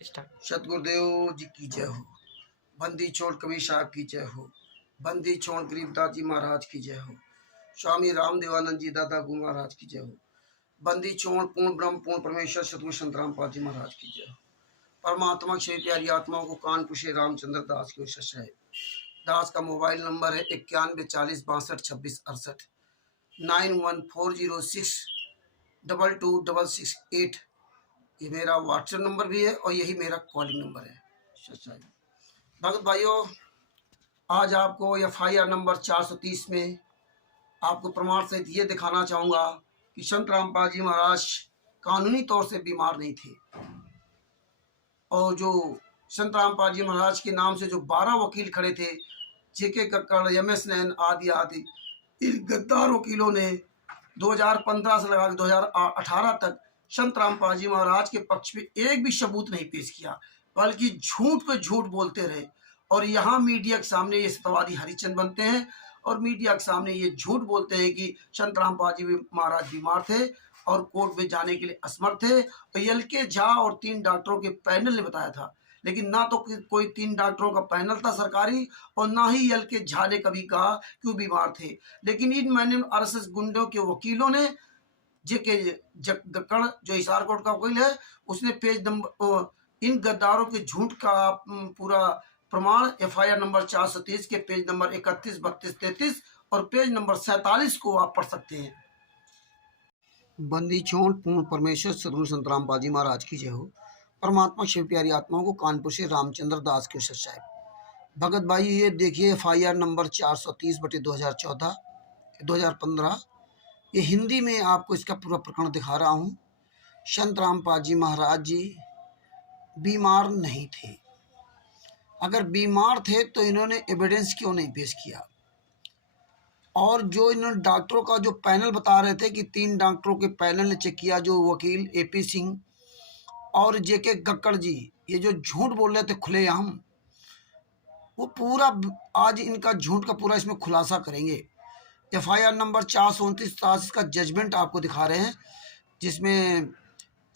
Start. Satgurudev जी की जय हो। बंदी छोड़ कबीर साहब की जय हो। बंदी छोड़ गरीबदास जी महाराज की जय हो। स्वामी रामदेवानंद जी दादा गुरु महाराज की जय हो। बंदी छोड़ पूर्ण ब्रह्म पूर्ण परमेश्वर सतगुरु संत रामपाल जी महाराज की जय हो। परमात्मा की प्यारी आत्माओं को कानपुर से रामचंद्र दास की कोशिश है। दास का मोबाइल नंबर है 9140622668 9140622668। ये मेरा व्हाट्सएप नंबर भी है और यही मेरा कॉलिंग नंबर है। भगत भाइयों, आज आपको FIR नंबर 430 में आपको प्रमाण सहित ये दिखाना चाहूँगा कि संत रामपाल जी महाराज कानूनी तौर से बीमार नहीं थे और जो संत रामपाल जी महाराज के नाम से जो 12 वकील खड़े थे, JK कक्कड़, MS नैन आदि आदि, इन गद्दार वकीलों ने 2015 से लगा 2018 तक संत रामपाल जी महाराज के पक्ष में एक भी सबूत नहीं पेश किया, बल्कि झूठ पे झूठ बोलते रहे। और यहाँ मीडिया के सामने ये सत्यवादी हरिश्चंद्र बनते हैं और मीडिया के सामने ये झूठ बोलते हैं कि संत रामपाल जी महाराज बीमार थे और कोर्ट में जाने के लिए असमर्थ थे। तो LK झा और 3 डॉक्टरों के पैनल ने बताया था, लेकिन ना तो कोई 3 डॉक्टरों का पैनल था सरकारी और ना ही LK झा ने कभी कहा कि वो बीमार थे। लेकिन इन मैंने RSS गुंडों के वकीलों ने, JK कक्कड़ जो हिसार कोर्ट का वकील है, उसने पेज नंबर इन गद्दारों के झूठ का पूरा प्रमाण FIR नंबर 430 के पेज नंबर 31, 32, 33 और पेज नंबर 47 को आप पढ़ सकते हैं। बंदी छोड़ पूर्ण परमेश्वर सदगुरु संत रामपाल जी महाराज की जय हो। परमात्मा शिव प्यारी आत्माओं को कानपुर से रामचंद्र दास के सच्चाई। भगत भाई, ये देखिए FIR नंबर 430/2014 2015, ये हिंदी में आपको इसका पूरा प्रकरण दिखा रहा हूँ। संत रामपाल जी महाराज जी बीमार नहीं थे। अगर बीमार थे तो इन्होंने एविडेंस क्यों नहीं पेश किया? और जो इन्होंने डॉक्टरों का जो पैनल बता रहे थे कि 3 डॉक्टरों के पैनल ने चेक किया, जो वकील AP सिंह और JK कक्कड़ जी, ये जो झूठ बोल रहे थे खुलेआम, वो पूरा आज इनका झूठ का पूरा इसमें खुलासा करेंगे। FIR नंबर 429 का जजमेंट आपको दिखा रहे हैं, जिसमें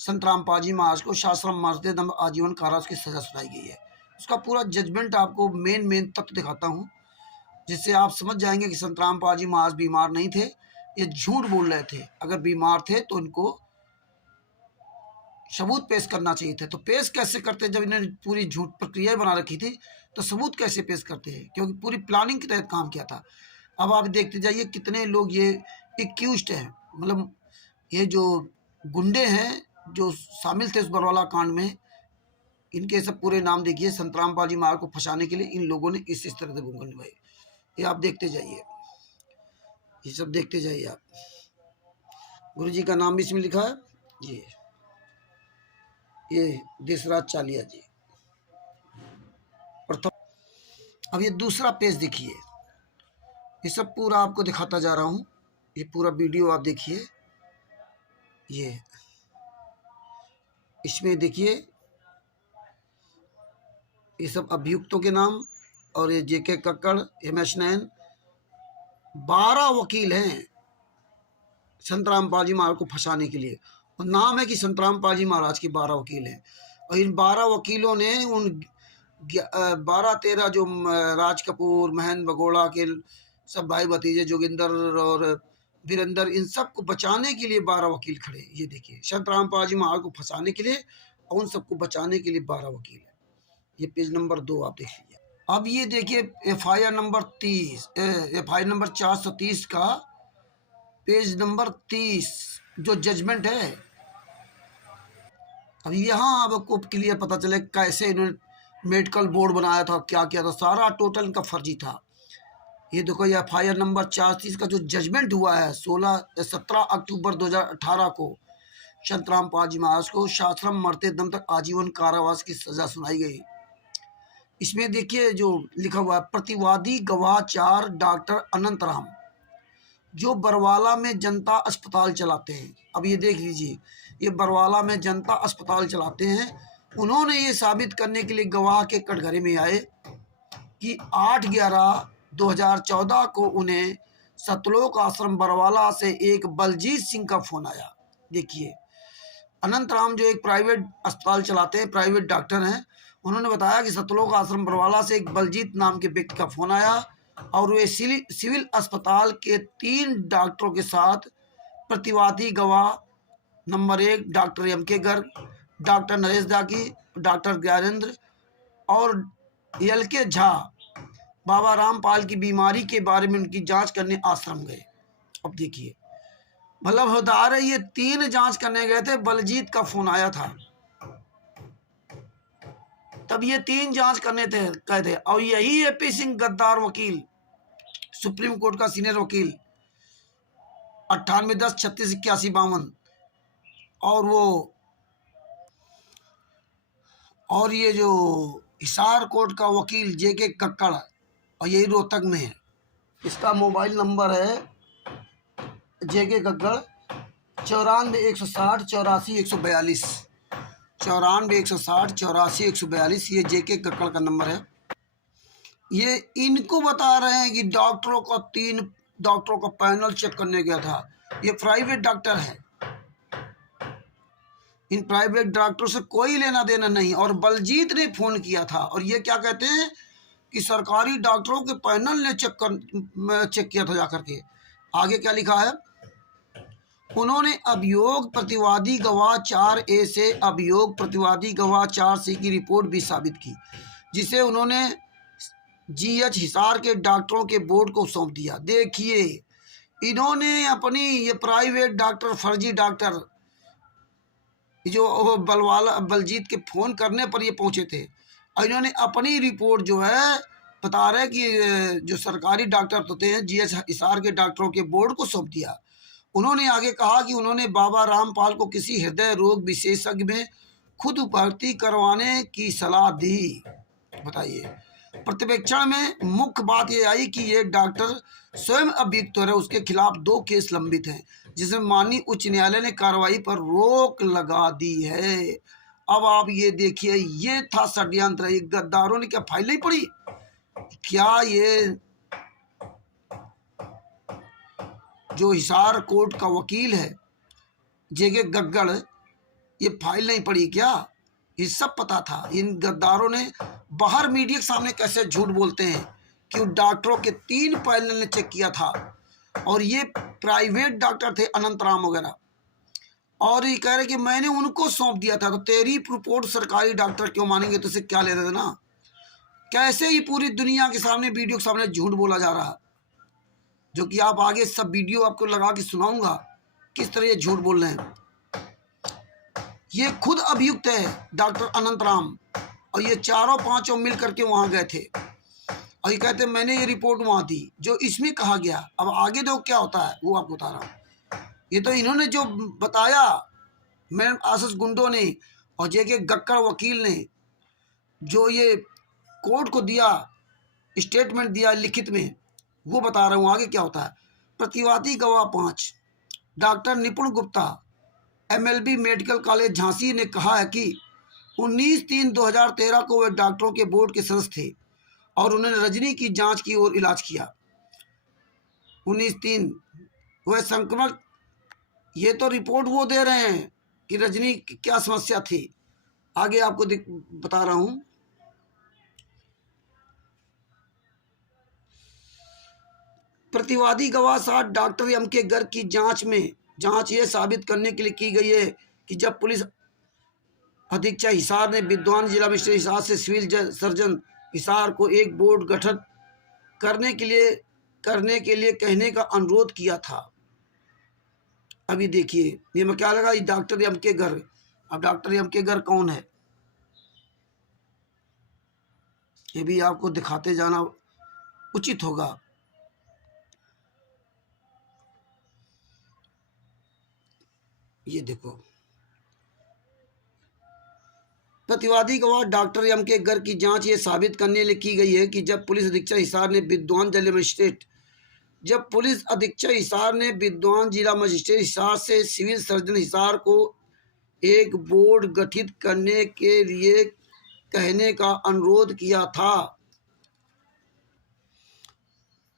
संत रामपाल जी महाराज को शास्त्रम मर्तेदम आजीवन कारावास की सजा सुनाई गई है। उसका पूरा जजमेंट आपको मेन तत्व दिखाता हूँ, जिससे आप समझ जाएंगे कि संत रामपाल जी महाराज बीमार नहीं थे, ये झूठ बोल रहे थे। अगर बीमार थे तो इनको सबूत पेश करना चाहिए थे। तो पेश कैसे करते? जब इन्होंने पूरी झूठ प्रक्रिया बना रखी थी तो सबूत कैसे पेश करते हैं? क्योंकि पूरी प्लानिंग के तहत काम किया था। अब आप देखते जाइए कितने लोग ये एक्यूज्ड हैं, मतलब ये जो गुंडे हैं जो शामिल थे उस बरवाला कांड में, इनके सब पूरे नाम देखिए। संत रामपाल जी महाराज को फंसाने के लिए इन लोगों ने इस तरह से भूमिका निभाई। ये आप देखते जाइए, ये सब देखते जाइए आप। गुरु जी का नाम भी इसमें लिखा है, ये देशराज चालिया जी प्रथम। अब ये दूसरा पेज देखिए, ये सब पूरा आपको दिखाता जा रहा हूँ। ये पूरा वीडियो आप देखिए, ये इसमें देखिए ये सब अभियुक्तों के नाम और ये JK कक्कड़, MS नैन, 12 वकील हैं संत रामपाल जी महाराज को फंसाने के लिए। और नाम है कि संत रामपाल जी महाराज के 12 वकील हैं। और इन 12 वकीलों ने उन 12-13 जो राज कपूर, महेंद्र बगोड़ा के सब भाई भतीजे, जोगिंदर और वीरेंद्र, इन सब को बचाने के लिए 12 वकील खड़े। ये देखिए, संत रामपाल जी महाराज को फंसाने के लिए और उन सबको बचाने के लिए 12 वकील हैं। ये पेज नंबर 2 आप देख लीजिए। अब ये देखिए FIR नंबर 430 का पेज नंबर 30 जो जजमेंट है। अब यहाँ आपको क्लियर पता चले कैसे इन्होंने मेडिकल बोर्ड बनाया था, क्या किया था, सारा टोटल इनका फर्जी था। ये देखो, ये FIR नंबर 430 का जो जजमेंट हुआ है 17 अक्टूबर 2018 को संत रामपाल जी महाराज को शास्त्रम मरते दम तक आजीवन कारावास की सजा सुनाई गई। इसमें देखिए जो लिखा हुआ है, प्रतिवादी गवाह 4 डॉक्टर अनंत राम, जो बरवाला में जनता अस्पताल चलाते हैं। अब ये देख लीजिए, ये बरवाला में जनता अस्पताल चलाते हैं। उन्होंने ये साबित करने के लिए गवाह के कटघरे में आए कि 8/11/2014 को उन्हें सतलोक आश्रम बरवाला से एक बलजीत सिंह का फोन आया। देखिए, अनंत राम जो एक प्राइवेट अस्पताल चलाते हैं, प्राइवेट डॉक्टर हैं, उन्होंने बताया कि सतलोक आश्रम बरवाला से एक बलजीत नाम के व्यक्ति का फोन आया और वे सिविल अस्पताल के 3 डॉक्टरों के साथ प्रतिवादी गवाह नंबर 1 डॉक्टर एम के गर्ग, डॉक्टर नरेश दागी, डॉक्टर ज्ञानेंद्र और एल के झा बाबा रामपाल की बीमारी के बारे में उनकी जांच करने आश्रम गए। अब देखिए, मतलब बता रहे ये 3 जांच करने गए थे, बलजीत का फोन आया था, तब ये 3 जांच करने थे गए थे। और यही एपी सिंह गद्दार वकील, सुप्रीम कोर्ट का सीनियर वकील, 98-10-36-81-52, और ये जो हिसार कोर्ट का वकील जेके कक्कड़, और यही रोहतक में है। इसका मोबाइल नंबर है जेके कक्कड़ 94-160-84-142, 94-160-84-142, ये जेके कक्कड़ का नंबर है। ये इनको बता रहे हैं कि 3 डॉक्टरों का पैनल चेक करने गया था। ये प्राइवेट डॉक्टर है, इन प्राइवेट डॉक्टरों से कोई लेना देना नहीं। और बलजीत ने फोन किया था और ये क्या कहते हैं कि सरकारी डॉक्टरों के पैनल ने चेक किया था जाकर के। आगे क्या लिखा है, उन्होंने अभियोग प्रतिवादी गवाह 4A से अभियोग प्रतिवादी गवाह 4C की रिपोर्ट भी साबित की, जिसे उन्होंने GH हिसार के डॉक्टरों के बोर्ड को सौंप दिया। देखिए, इन्होंने अपनी ये प्राइवेट डॉक्टर, फर्जी डॉक्टर, जो बलजीत के फोन करने पर ये पहुंचे थे, और इन्होंने अपनी रिपोर्ट जो है बता रहे कि जो सरकारी डॉक्टर होते हैं GH हिसार के डॉक्टरों के बोर्ड को सौंप दिया। उन्होंने आगे कहा कि उन्होंने बाबा रामपाल को किसी हृदय रोग विशेषज्ञ में खुद भर्ती करवाने की सलाह दी। बताइए, प्रतिवेक्षण में मुख्य बात यह आई कि ये डॉक्टर स्वयं अभियुक्त है, उसके खिलाफ 2 केस लंबित हैं, जिसमें माननीय उच्च न्यायालय ने कार्रवाई पर रोक लगा दी है। अब आप ये देखिए, ये था षड्यंत्र। ये गद्दारों ने क्या फाइल नहीं पढ़ी क्या? ये जो हिसार कोर्ट का वकील है जेके गग्गड़, ये फाइल नहीं पढ़ी क्या? ये सब पता था। इन गद्दारों ने बाहर मीडिया के सामने कैसे झूठ बोलते हैं कि उन डॉक्टरों के 3 पैनल ने चेक किया था और ये प्राइवेट डॉक्टर थे अनंत राम वगैरह, और ये कह रहे कि मैंने उनको सौंप दिया था। तो तेरी रिपोर्ट सरकारी डॉक्टर क्यों मानेंगे? तो उसे क्या ले रहे थे ना? कैसे ये पूरी दुनिया के सामने, वीडियो के सामने झूठ बोला जा रहा है, जो कि आप आगे सब वीडियो आपको लगा के सुनाऊंगा किस तरह ये झूठ बोल रहे हैं। ये खुद अभियुक्त है डॉक्टर अनंत राम, और ये 4-5 मिल करके वहां गए थे, और ये कहते मैंने ये रिपोर्ट वहां दी जो इसमें कहा गया। अब आगे देखो क्या होता है, वो आपको बता रहा हूँ। ये तो इन्होंने जो बताया, मैडम आशीष गुंडो ने और जेके गक्कड़ वकील ने जो ये कोर्ट को दिया, स्टेटमेंट दिया लिखित में, वो बता रहा हूँ। आगे क्या होता है, प्रतिवादी गवाह 5 डॉक्टर निपुण Gupta MLB medical college Jhansi ने कहा है कि 19/3/2013 को वे डॉक्टरों के बोर्ड के सदस्य थे और उन्होंने रजनी की जांच की और इलाज किया। 19/3 वह संक्रमण, ये तो रिपोर्ट वो दे रहे हैं कि रजनी की क्या समस्या थी। आगे आपको बता रहा हूं। प्रतिवादी गवाह 7 डॉक्टर एम के गर्ग की जांच ये साबित करने के लिए की गई है कि जब पुलिस अधीक्षक हिसार ने विद्वान जिला मजिस्ट्रेट हिसार से सिविल सर्जन हिसार को एक बोर्ड गठन करने के लिए कहने का अनुरोध किया था। अभी देखिए, ये मैं क्या लगा, ये डॉक्टर एम के गर्ग। अब डॉक्टर एम के गर्ग कौन है, ये भी आपको दिखाते जाना उचित होगा। ये देखो, प्रतिवादी गवाह डॉक्टर एम के गर्ग की जांच ये साबित करने के लिए की गई है कि जब पुलिस अधीक्षक हिसार ने विद्वान जिला मजिस्ट्रेट हिसार से सिविल सर्जन हिसार को एक बोर्ड गठित करने के लिए कहने का अनुरोध किया था,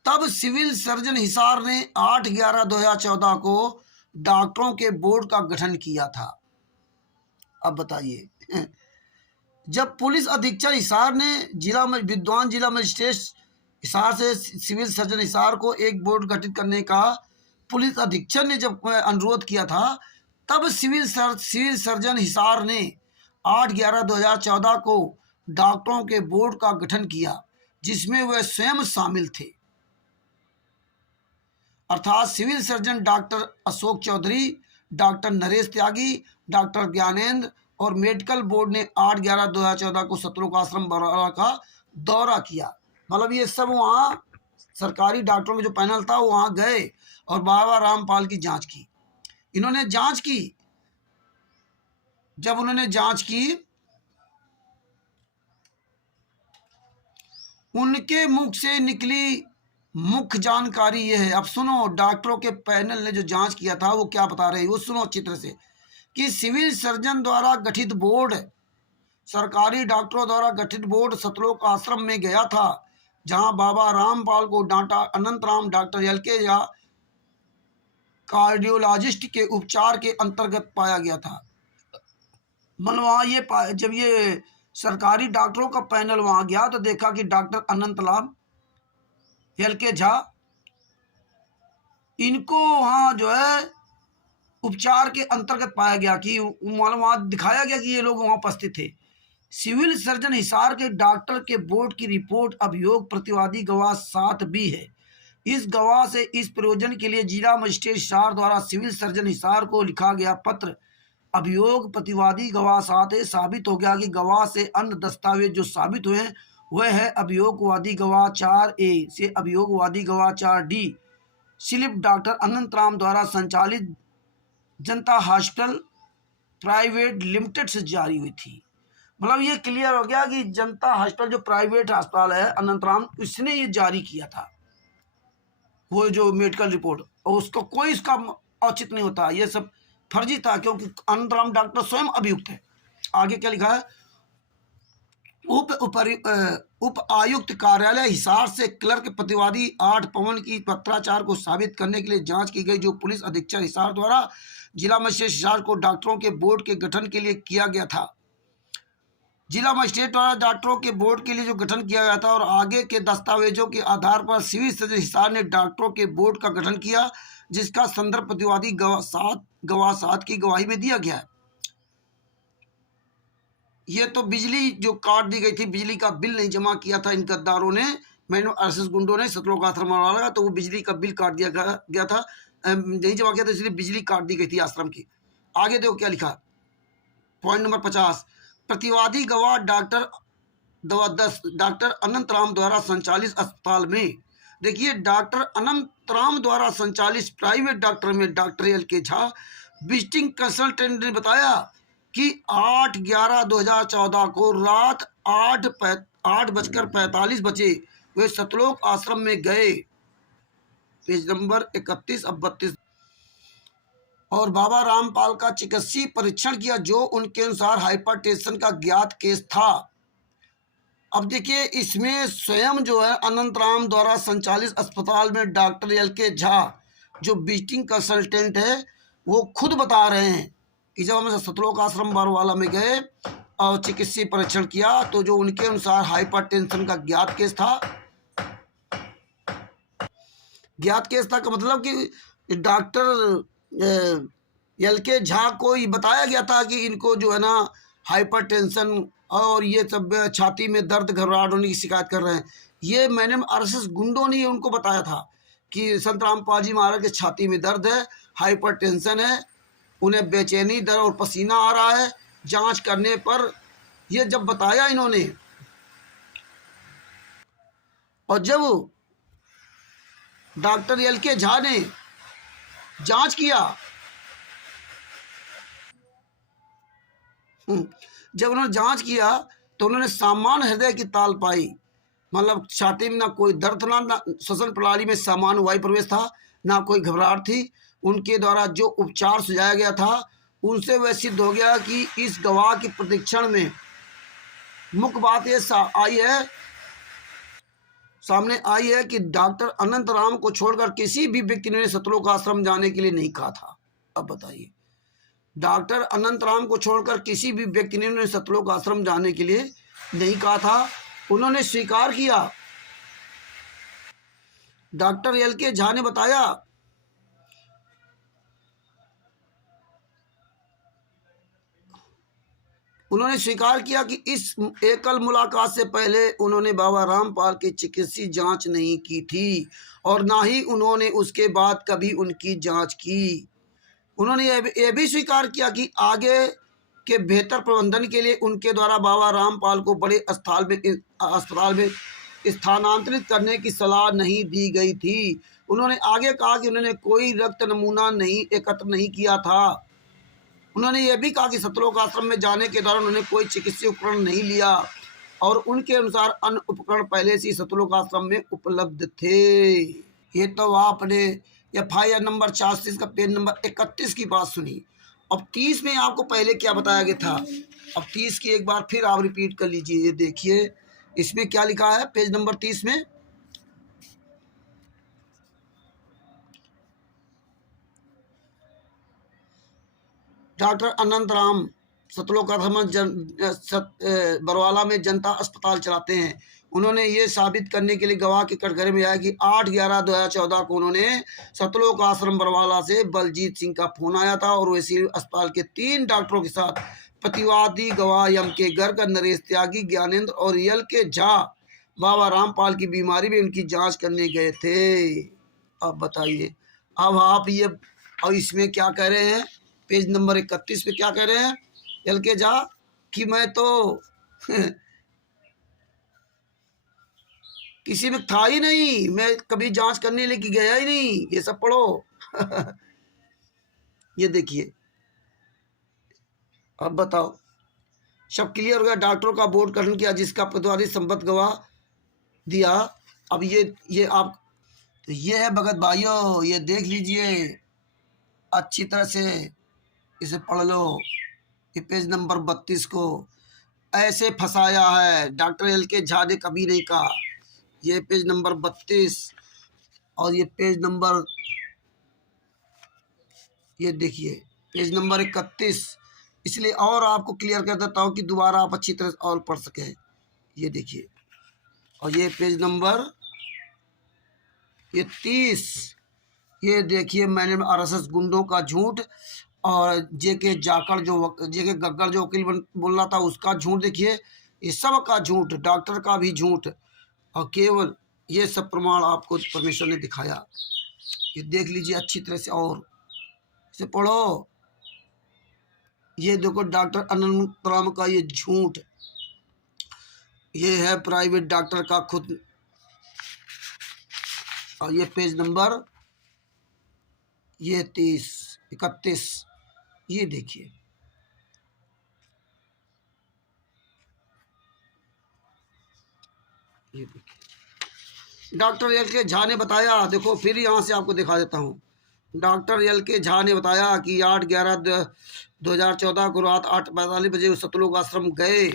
तब सिविल सर्जन हिसार ने 8/11/2014 को डॉक्टरों के बोर्ड का गठन किया था। अब बताइए, जब पुलिस अधीक्षक हिसार ने विद्वान जिला मजिस्ट्रेट हिसार से सिविल सर्जन हिसार को एक बोर्ड गठित करने का पुलिस अधीक्षक ने जब अनुरोध किया था, तब सिविल सर्जन हिसार ने 8/11/2014 को डॉक्टरों के बोर्ड का गठन किया, जिसमें वह स्वयं शामिल थे। अर्थात civil surgeon doctor Ashok Chaudhary, doctor Naresh Tyagi, doctor Gyanendra और मेडिकल बोर्ड ने 8/11/2014 को सतलोक आश्रम बरौला का दौरा किया। मतलब ये सब वहाँ सरकारी डॉक्टरों का जो पैनल था वो वहाँ गए और बाबा रामपाल की जांच की। इन्होंने जांच की। जब उन्होंने जांच की, उनके मुख से निकली मुख्य जानकारी यह है। अब सुनो, डॉक्टरों के पैनल ने जो जांच किया था वो क्या बता रहे हैं, वो सुनो अच्छी तरह से, कि सिविल सर्जन द्वारा गठित बोर्ड, सरकारी डॉक्टरों द्वारा गठित बोर्ड सतलोक आश्रम में गया था, जहां बाबा रामपाल को डांटा Anantaram doctor LK Jha cardiologist के उपचार के अंतर्गत पाया गया था। मतलब वहाँ जब ये सरकारी डॉक्टरों का पैनल वहाँ गया तो देखा कि डॉक्टर अनंतराम LK झा, इनको वहाँ जो है उपचार के अंतर्गत पाया गया, कि मालूम वहाँ दिखाया गया कि ये लोग वहाँ उपस्थित थे। सिविल सर्जन हिसार के डॉक्टर के बोर्ड की रिपोर्ट अभियोग प्रतिवादी गवाह 7 भी है। इस गवाह से इस प्रयोजन के लिए जिला मजिस्ट्रेट हिसार द्वारा सिविल सर्जन हिसार को लिखा गया पत्र अभियोग प्रतिवादी गवाह 7 है। साबित हो गया कि गवाह से अन्य दस्तावेज जो साबित हुए हैं वह है अभियोगवादी गवाह 4A से अभियोगवादी गवाह 4D स्लिप डॉक्टर अनंतराम द्वारा संचालित जनता हॉस्पिटल प्राइवेट लिमिटेड से जारी हुई थी। मतलब ये क्लियर हो गया कि जनता हॉस्पिटल जो प्राइवेट अस्पताल है अनंतराम, उसने ये जारी किया था वो जो मेडिकल रिपोर्ट, और उसको कोई इसका औचित्य नहीं होता, ये सब फर्जी था, क्योंकि अनंतराम डॉक्टर स्वयं अभियुक्त है। आगे क्या लिखा है, उप आयुक्त कार्यालय हिसार से क्लर्क प्रतिवादी 8 पवन की पत्राचार को साबित करने के लिए जांच की गई, जो पुलिस अधीक्षक हिसार द्वारा जिला मजिस्ट्रेट हिसार को डॉक्टरों के बोर्ड के गठन के लिए किया गया था। जिला मजिस्ट्रेट द्वारा डॉक्टरों के बोर्ड के लिए जो गठन किया गया था और आगे के दस्तावेजों के आधार पर सिविल सर्जन हिसार ने डॉक्टरों के बोर्ड का गठन किया, जिसका संदर्भ प्रतिवादी गवाह 7 की गवाही में दिया गया है। ये तो बिजली जो काट दी गई थी, बिजली का बिल नहीं जमा किया था इन गद्दारों ने, मैंने RSS गुंडों ने सतलोक आश्रम वाला, तो वो बिजली का बिल काट दिया गया था, नहीं जमा किया था, इसलिए बिजली काट दी गई थी आश्रम की। आगे देखो क्या लिखा, पॉइंट नंबर 50, प्रतिवादी गवाह डॉक्टर अनंतराम द्वारा संचालित अस्पताल में, देखिए डॉक्टर अनंतराम द्वारा संचालित प्राइवेट डॉक्टर में doctor LK Jha visiting consultant ने बताया कि 8/11/2014 को रात 8:45 वे सतलोक आश्रम में गए, पेज नंबर 31 अब 32, और बाबा रामपाल का चिकित्सीय परीक्षण किया, जो उनके अनुसार हाइपरटेंशन का ज्ञात केस था। अब देखिए इसमें स्वयं जो है अनंतराम द्वारा संचालित अस्पताल में डॉक्टर LK झा जो विजिटिंग कंसल्टेंट है, वो खुद बता रहे हैं कि जब हम सतलोक आश्रम बरौला में गए और चिकित्सीय परीक्षण किया, तो जो उनके अनुसार हाइपरटेंशन का ज्ञात केस था। ज्ञात केस था का मतलब कि डॉक्टर LK झा को ही बताया गया था कि इनको जो है ना हाइपरटेंशन और ये सब छाती में दर्द घबराहट होने की शिकायत कर रहे हैं। ये मैंने RSS गुंडों ने उनको बताया था कि संत रामपाल जी महाराज के छाती में दर्द है, हाइपरटेंशन है, उन्हें बेचैनी, दर्द और पसीना आ रहा है। जांच करने पर ये जब बताया इन्होंने, और जब डॉक्टर LK झा ने जांच किया, जब उन्होंने जांच किया तो उन्होंने सामान्य हृदय की ताल पाई, मतलब छाती में ना कोई दर्द था, ना श्वसन प्रणाली में सामान्य वायु प्रवेश था, ना कोई घबराहट थी। उनके द्वारा जो उपचार सुझाया गया था उनसे वह सिद्ध हो गया कि इस गवाह की प्रशिक्षण में मुख्य बात ये सामने आई है कि डॉक्टर अनंतराम को छोड़कर किसी भी व्यक्ति ने सतलोक आश्रम जाने के लिए नहीं कहा था। अब बताइए, डॉक्टर अनंतराम को छोड़कर किसी भी व्यक्ति ने उन्हें सतलोक आश्रम जाने के लिए नहीं कहा था। उन्होंने स्वीकार किया। डॉक्टर एल के झा ने बताया, उन्होंने स्वीकार किया कि इस एकल मुलाकात से पहले उन्होंने बाबा रामपाल की चिकित्सीय जांच नहीं की थी और ना ही उन्होंने उसके बाद कभी उनकी जांच की। उन्होंने यह भी स्वीकार किया कि आगे के बेहतर प्रबंधन के लिए उनके द्वारा बाबा रामपाल को बड़े अस्पताल में स्थानांतरित करने की सलाह नहीं दी गई थी। उन्होंने आगे कहा कि उन्होंने कोई रक्त नमूना नहीं एकत्र नहीं किया था। उन्होंने यह भी कहा कि सतलोक आश्रम में जाने के दौरान उन्होंने कोई चिकित्सीय उपकरण नहीं लिया और उनके अनुसार अन्य उपकरण पहले से ही सतलोक आश्रम में उपलब्ध थे। ये तो आपने FIR नंबर 46 का पेज नंबर 31 की बात सुनी। अब 30 में आपको पहले क्या बताया गया था, अब 30 की एक बार फिर आप रिपीट कर लीजिए। ये देखिए इसमें क्या लिखा है पेज नंबर 30 में। डॉक्टर अनंतराम सतलोक आश्रम बरवाला में जनता अस्पताल चलाते हैं। उन्होंने ये साबित करने के लिए गवाह के कटघरे में आया कि 8/11/2014 को उन्होंने सतलोक आश्रम बरवाला से बलजीत सिंह का फोन आया था और वैसे अस्पताल के 3 डॉक्टरों के साथ प्रतिवादी गवाह एम के गर्ग, नरेश त्यागी, ज्ञानेंद्र और यल के झा बाबा रामपाल की बीमारी में उनकी जांच करने गए थे। अब बताइए, अब आप ये और इसमें क्या कह रहे हैं, पेज नंबर 31 पे क्या कह रहे हैं यल के झा कि मैं तो किसी में था ही नहीं, मैं कभी जांच करने लेके गया ही नहीं। ये सब पढ़ो। ये देखिए, अब बताओ सब क्लियर हो गया। डॉक्टरों का बोर्ड गठन किया जिसका प्रतिवादी संबद्ध गवाह दिया। अब ये आप तो ये है भगत भाइयों, ये देख लीजिए अच्छी तरह से, इसे पढ़ लो। ये पेज नंबर 32 को ऐसे फंसाया है डॉक्टर एल के झा ने कभी नहीं कहा। ये पेज नंबर 32 और ये पेज नंबर, ये देखिए पेज नंबर 31। इसलिए और आपको क्लियर कर देता हूँ कि दोबारा आप अच्छी तरह से और पढ़ सकें। ये देखिए, और ये पेज नंबर ये 30। ये देखिए मैंने RSS गुंडों का झूठ और जेके गग्गड़ जो वकील बोल रहा था उसका झूठ। देखिए ये सब का झूठ, डॉक्टर का भी झूठ, और केवल ये सब प्रमाण आपको परमेश्वर ने दिखाया। ये देख लीजिए अच्छी तरह से और इसे पढ़ो। ये देखो डॉक्टर अनंतराम का ये झूठ, ये है प्राइवेट डॉक्टर का खुद। और ये पेज नंबर ये 31, ये देखिए। ये देखिए डॉक्टर एल के झा ने बताया, देखो फिर यहाँ से आपको दिखा देता हूँ। डॉक्टर एल के झा ने बताया कि 8/11/2014 को रात 8:45 बजे सतलोक आश्रम गए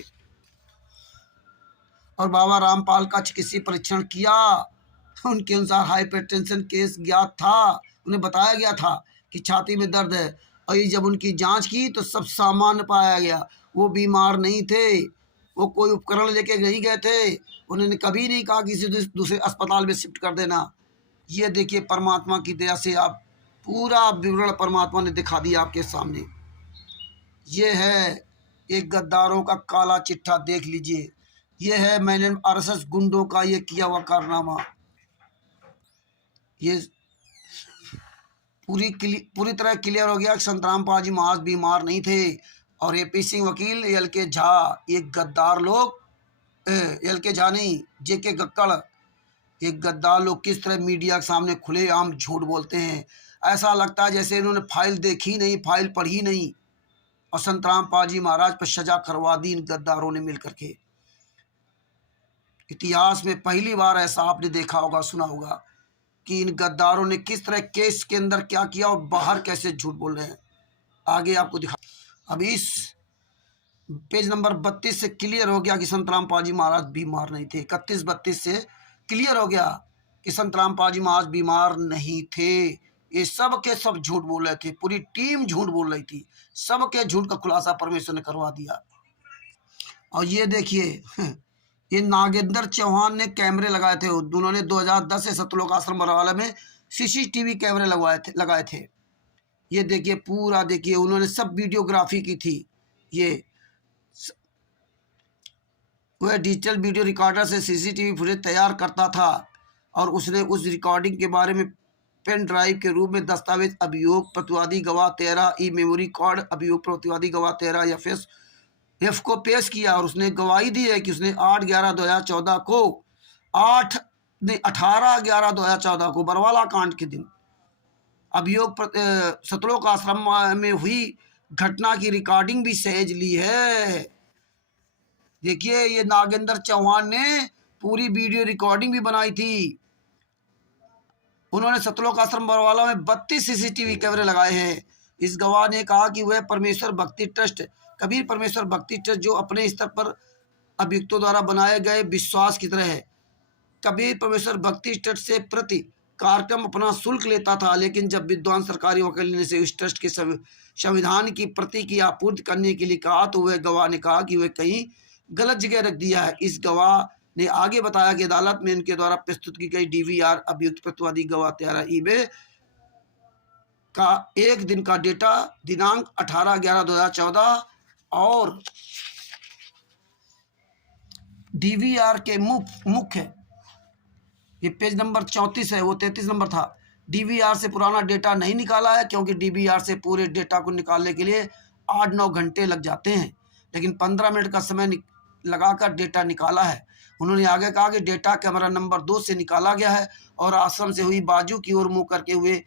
और बाबा रामपाल का चिकित्सीय परीक्षण किया। उनके अनुसार हाइपरटेंशन केस ज्ञात था। उन्हें बताया गया था कि छाती में दर्द है और ये जब उनकी जांच की तो सब सामान्य पाया गया। वो बीमार नहीं थे, वो कोई उपकरण लेके नहीं गए थे। उन्होंने कभी नहीं कहा किसी दूसरे अस्पताल में शिफ्ट कर देना। ये देखिए परमात्मा की दया से आप पूरा विवरण परमात्मा ने दिखा दिया आपके सामने। ये है एक गद्दारों का काला चिट्ठा, देख लीजिए। ये है मैंने RSS गुंडों का ये किया हुआ कारनामा। ये पूरी तरह क्लियर हो गया कि संतराम पाल जी महाराज बीमार नहीं थे और AP सिंह वकील एल के झा ये गद्दार लोग, एल के झा नहीं जेके गक्कड़, ये गद्दार लोग किस तरह मीडिया के सामने खुलेआम झूठ बोलते हैं। ऐसा लगता है जैसे इन्होंने फाइल देखी नहीं, फाइल पढ़ी नहीं और संतराम पाल जी महाराज पर सजा करवा दी इन गद्दारों ने मिलकर के। इतिहास में पहली बार ऐसा आपने देखा होगा, सुना होगा कि इन गद्दारों ने किस तरह केस के अंदर क्या किया और बाहर कैसे झूठ बोल रहे हैं। आगे आपको दिखा। अब इस पेज नंबर 32 से क्लियर हो गया कि संतराम पाल जी महाराज बीमार नहीं थे। 31-32 से क्लियर हो गया कि संतराम पाल जी महाराज बीमार नहीं थे। ये सब के सब झूठ बोल रहे थे, पूरी टीम झूठ बोल रही थी। सबके झूठ का खुलासा परमेश्वर ने करवा दिया। और ये देखिए ये नागेंद्र चौहान ने कैमरे लगाए थे। उन्होंने 2010 से सतलोक आश्रम बरवाला में सीसीटीवी कैमरे लगाए थे। ये देखिए पूरा, देखिए उन्होंने सब वीडियोग्राफी की थी। ये वह डिजिटल वीडियो रिकॉर्डर से सीसीटीवी फुटेज तैयार करता था और उसने उस रिकॉर्डिंग के बारे में पेन ड्राइव के रूप में दस्तावेज अभियोग प्रतिवादी गवाह 13 ई मेमोरी कार्ड अभियोग प्रतिवादी गवाह 13 एफ को पेश किया। और उसने गवाही दी है कि उसने 8/11/2014 को 18/11/2014 को बरवाला कांड के दिन अभियोग सतलोक आश्रम में हुई घटना की रिकॉर्डिंग भी सहेज ली है। देखिए ये नागेंद्र चौहान ने पूरी वीडियो रिकॉर्डिंग भी बनाई थी। उन्होंने सतलोक आश्रम बरवाला में 32 सीसीटीवी कैमरे लगाए हैं। इस गवाह ने कहा कि वह परमेश्वर भक्ति ट्रस्ट, कबीर परमेश्वर भक्ति ट्रस्ट, जो अपने स्तर पर अभियुक्तों द्वारा बनाए गए विश्वास की तरह है, कबीर परमेश्वर भक्ति ट्रस्ट से प्रति कार्यक्रम अपना शुल्क लेता था। लेकिन जब विद्वान सरकारी वकील ने से इस ट्रस्ट के संविधान की प्रति की आपूर्ति करने के लिए कहा तो वह गवाह ने कहा कि वह कहीं गलत जगह रख दिया है। इस गवाह ने आगे बताया कि अदालत में उनके द्वारा प्रस्तुत की गई डीवीआर अभियुक्त प्रतिवादी गवाह 13 ईबे का एक दिन का डेटा दिनांक 18/11/2014 और डीवीआर के मुख्य, ये पेज नंबर 34 है, वो 33 नंबर था। डीवीआर से पुराना डेटा नहीं निकाला है क्योंकि डीवीआर से पूरे डेटा को निकालने के लिए 8-9 घंटे लग जाते हैं, लेकिन 15 मिनट का समय लगाकर डेटा निकाला है। उन्होंने आगे कहा कि डेटा कैमरा नंबर 2 से निकाला गया है और आश्रम से हुई बाजू की ओर मुंह करके हुए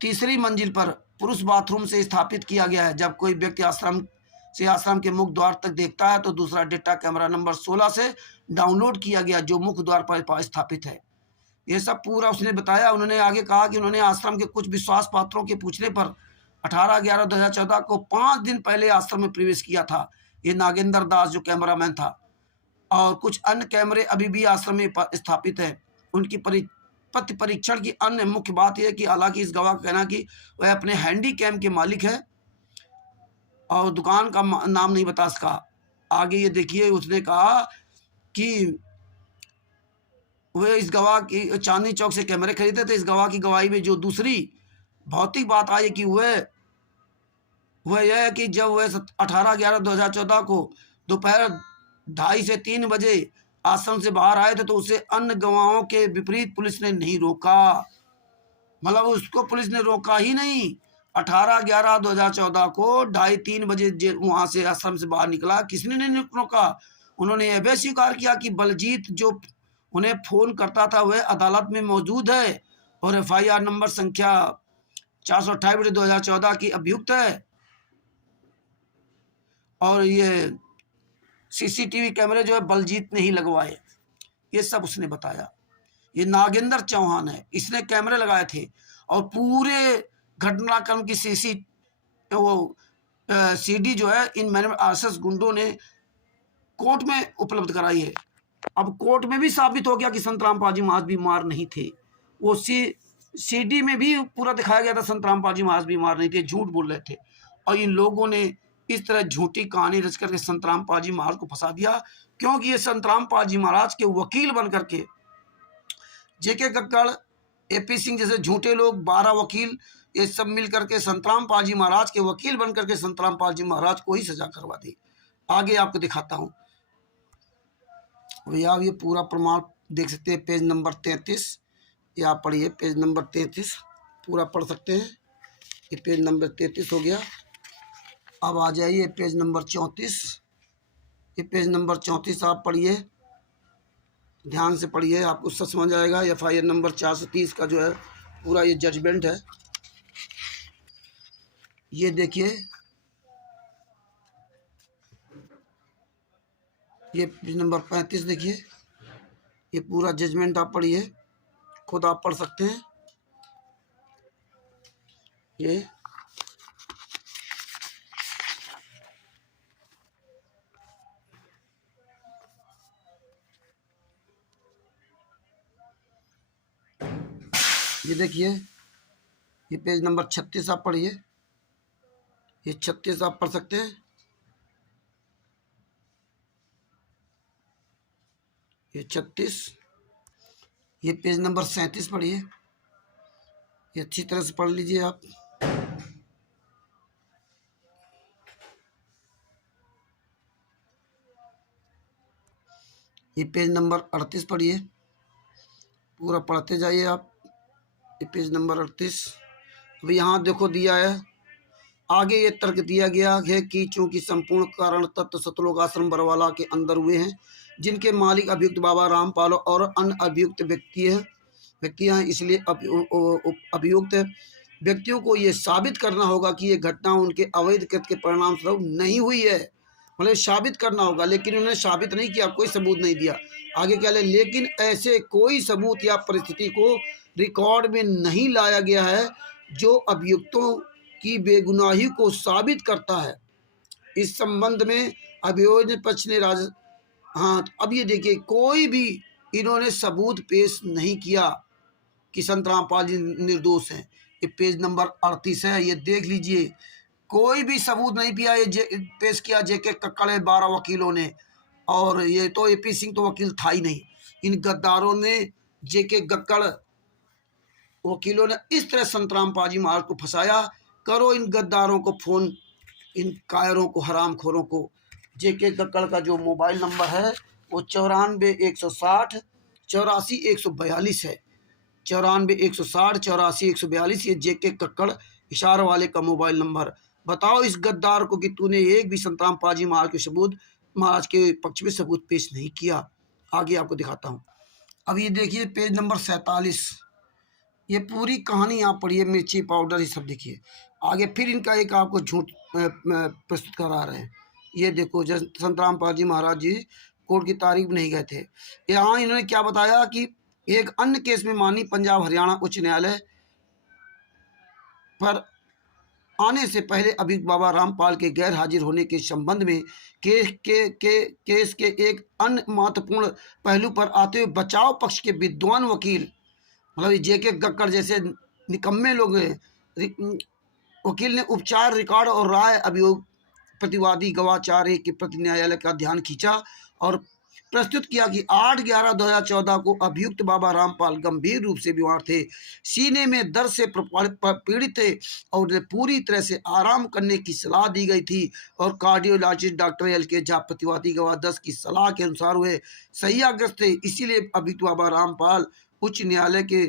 तीसरी मंजिल पर पुरुष बाथरूम से स्थापित किया गया है। जब कोई व्यक्ति आश्रम के मुख्य द्वार तक देखता है तो दूसरा डेटा कैमरा नंबर 16 से डाउनलोड किया गया जो मुख्य द्वार पर स्थापित है। ये सब पूरा उसने बताया। उन्होंने आगे कहा कि उन्होंने आश्रम के कुछ विश्वास पात्रों के पूछने पर 18/11/2014 को 5 दिन पहले आश्रम में प्रवेश किया था। ये नागेंद्र दास जो कैमरामैन था, और कुछ अन्य कैमरे अभी भी आश्रम में स्थापित है। उनकी पति परीक्षण की अन्य मुख्य बात यह कि हालांकि इस गवाह का कहना कि वह अपने हैंडी कैम के मालिक है और दुकान का नाम नहीं बता सका। आगे ये देखिए उसने कहा कि वह इस गवाह की चांदनी चौक से कैमरे खरीदे थे। इस गवाह की गवाही में जो दूसरी भौतिक बात आई कि वह यह है कि जब वह 18/11/2014 को दोपहर 2:30 से 3 बजे आश्रम से बाहर आए थे तो उसे अन्य गवाहों के विपरीत पुलिस ने नहीं रोका। मतलब उसको पुलिस ने रोका ही नहीं। 18/11/2014 को 2:30-3 बजे वहां से आश्रम से बाहर निकला, किसने नहीं रोका। उन्होंने यह भी स्वीकार किया कि बलजीत जो उन्हें फोन करता था वह अदालत में मौजूद है और FIR नंबर संख्या 428/2014 की अभियुक्त है। और ये सीसीटीवी कैमरे जो है बलजीत ने ही लगवाए, ये सब उसने बताया। ये नागेंद्र चौहान है, इसने कैमरे लगाए थे और पूरे घटनाक्रम की सीडी जो है इन RSS गुंडों ने कोर्ट में उपलब्ध कराई है। अब कोर्ट में भी साबित हो गया कि संतराम पाजी महाराज बीमार नहीं थे। वो सीडी में भी पूरा दिखाया गया था संतराम पाजी महाराज बीमार नहीं थे, झूठ बोल रहे थे। और इन लोगों ने इस तरह झूठी कहानी रच करके संतराम पाजी महाराज को फंसा दिया, क्योंकि ये संतराम पाजी महाराज के वकील बन करके JK कक्कड़, AP सिंह जैसे झूठे लोग, 12 वकील, ये सब मिल करके संतराम पाजी महाराज के वकील बन करके संतराम पाजी महाराज को ही सजा करवा दी। आगे आपको दिखाता हूँ भैया, ये पूरा प्रमाण देख सकते हैं। पेज नंबर 33, ये आप पढ़िए, पेज नंबर 33 पूरा पढ़ सकते हैं। ये पेज नंबर 33 हो गया। अब आ जाइए पेज नंबर 34। ये पेज नंबर 34 आप पढ़िए, ध्यान से पढ़िए, आपको सब समझ आएगा। FIR नंबर 430 का जो है पूरा ये जजमेंट है। ये देखिए, ये पेज नंबर 35 देखिए, ये पूरा जजमेंट आप पढ़िए, खुद आप पढ़ सकते हैं। ये देखिए, ये पेज नंबर 36 आप पढ़िए, ये 36 आप पढ़ सकते हैं। ये 36, ये पेज नंबर 37 पढ़िए, ये अच्छी तरह से पढ़ लीजिए आप। ये पेज नंबर 38 पढ़िए, पूरा पढ़ते जाइए आप। ये पेज नंबर 38। अब यहाँ देखो दिया है, आगे ये तर्क दिया गया है कि चूंकि संपूर्ण कारण तत्व सतलोक आश्रम बरवाला के अंदर हुए हैं, जिनके मालिक अभियुक्त बाबा रामपाल और अन्य अभियुक्त व्यक्तियां हैं, इसलिए अभियुक्त व्यक्तियों को ये साबित करना होगा कि ये घटना उनके अवैध कृत्य के परिणाम स्वरूप नहीं हुई है। मतलब साबित करना होगा, लेकिन उन्होंने साबित नहीं किया, कोई सबूत नहीं दिया। आगे क्या है, लेकिन ऐसे कोई सबूत या परिस्थिति को रिकॉर्ड में नहीं लाया गया है जो अभियुक्तों की बेगुनाही को साबित करता है। इस संबंध में अभियोजन पक्ष ने हाँ, अब ये देखिए, कोई भी इन्होंने सबूत पेश नहीं किया कि संत रामपाल जी निर्दोष हैं। ये पेज नंबर 38 है, ये देख लीजिए। कोई भी सबूत नहीं पिया ये पेश किया जेके कक्कड़ 12 वकीलों ने, और ये तो एपी सिंह तो वकील था ही नहीं। इन गद्दारों ने, जेके कक्कड़ वकीलों ने इस तरह संत रामपाल जी महाराज को फंसाया। करो इन गद्दारों को फ़ोन, इन कायरों को, हरामखोरों को। जेके कक्कड़ का जो मोबाइल नंबर है वो 94 160 84 142 है। 94 160 84 142, ये जेके कक्कड़ इशारा वाले का मोबाइल नंबर। बताओ इस गद्दार को कि तूने एक भी संत रामपाल जी महाराज के पक्ष में सबूत पेश नहीं किया। आगे आपको दिखाता हूँ। अब ये देखिए पेज नंबर 47, ये पूरी कहानी आप पढ़िए, मिर्ची पाउडर ये सब देखिए। आगे फिर इनका एक आपको झूठ प्रस्तुत करा रहे हैं। ये देखो, जब संत रामपाल जी महाराज जी कोर्ट की तारीख में नहीं गए थे, यहाँ इन्होंने क्या बताया कि एक अन्य केस में माननीय पंजाब हरियाणा उच्च न्यायालय पर आने से पहले अभियुक्त बाबा रामपाल के गैर हाजिर होने के संबंध में केस के एक अन्य महत्वपूर्ण पहलू पर आते हुए बचाव पक्ष के विद्वान वकील, मतलब जेके कक्कड़ जैसे निकम्मे लोग, वकील ने उपचार रिकॉर्ड और राय अभियोग प्रतिवादी गवाह 4A के प्रति न्यायालय का ध्यान खींचा और प्रस्तुत किया कि 8/11/2014 को अभियुक्त बाबा रामपाल गंभीर रूप से बीमार थे, सीने में दर्द से पीड़ित थे और पूरी तरह से आराम करने की सलाह दी गई थी और कार्डियोलॉजिस्ट डॉक्टर LK झा प्रतिवादी गवाह 10 की सलाह के अनुसार हुए सहियाग्रस्त थे। इसीलिए अभियुक्त बाबा रामपाल उच्च न्यायालय के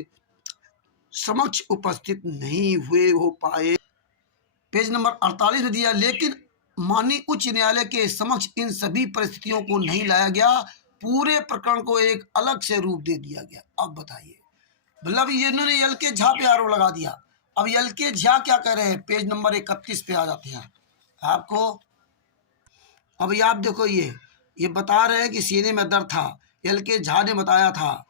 समक्ष उपस्थित नहीं हुए हो पाए। पेज नंबर 48 में दिया, लेकिन माननीय उच्च न्यायालय के समक्ष इन सभी परिस्थितियों को नहीं लाया गया, पूरे प्रकरण को एक अलग से रूप दे दिया गया। अब बताइए, मतलब इन्होंने LK झा पे आरोप लगा दिया। अब LK झा क्या कह रहे हैं, पेज नंबर 31 पे आ जाते हैं आपको। अब ये आप देखो, ये बता रहे हैं कि सीने में दर्द था, LK झा ने बताया था।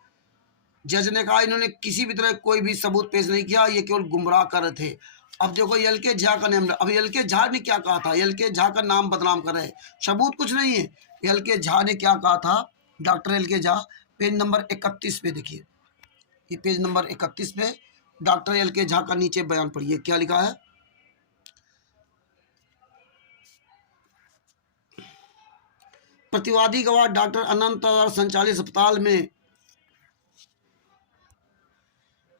जज ने कहा इन्होंने किसी भी तरह कोई भी सबूत पेश नहीं किया, ये केवल गुमराह कर रहे थे। अब देखो LK झा का नाम, अब LK झा ने क्या कहा था, LK झा का नाम बदनाम कर रहे हैं, सबूत कुछ नहीं है। LK झा ने क्या कहा था, doctor LK Jha, page number 31 पे देखिए, ये पेज नंबर 31 पे डॉक्टर LK झा का नीचे बयान पढ़िए, क्या लिखा है। प्रतिवादी गवाह डॉक्टर अनंत संचालित अस्पताल में,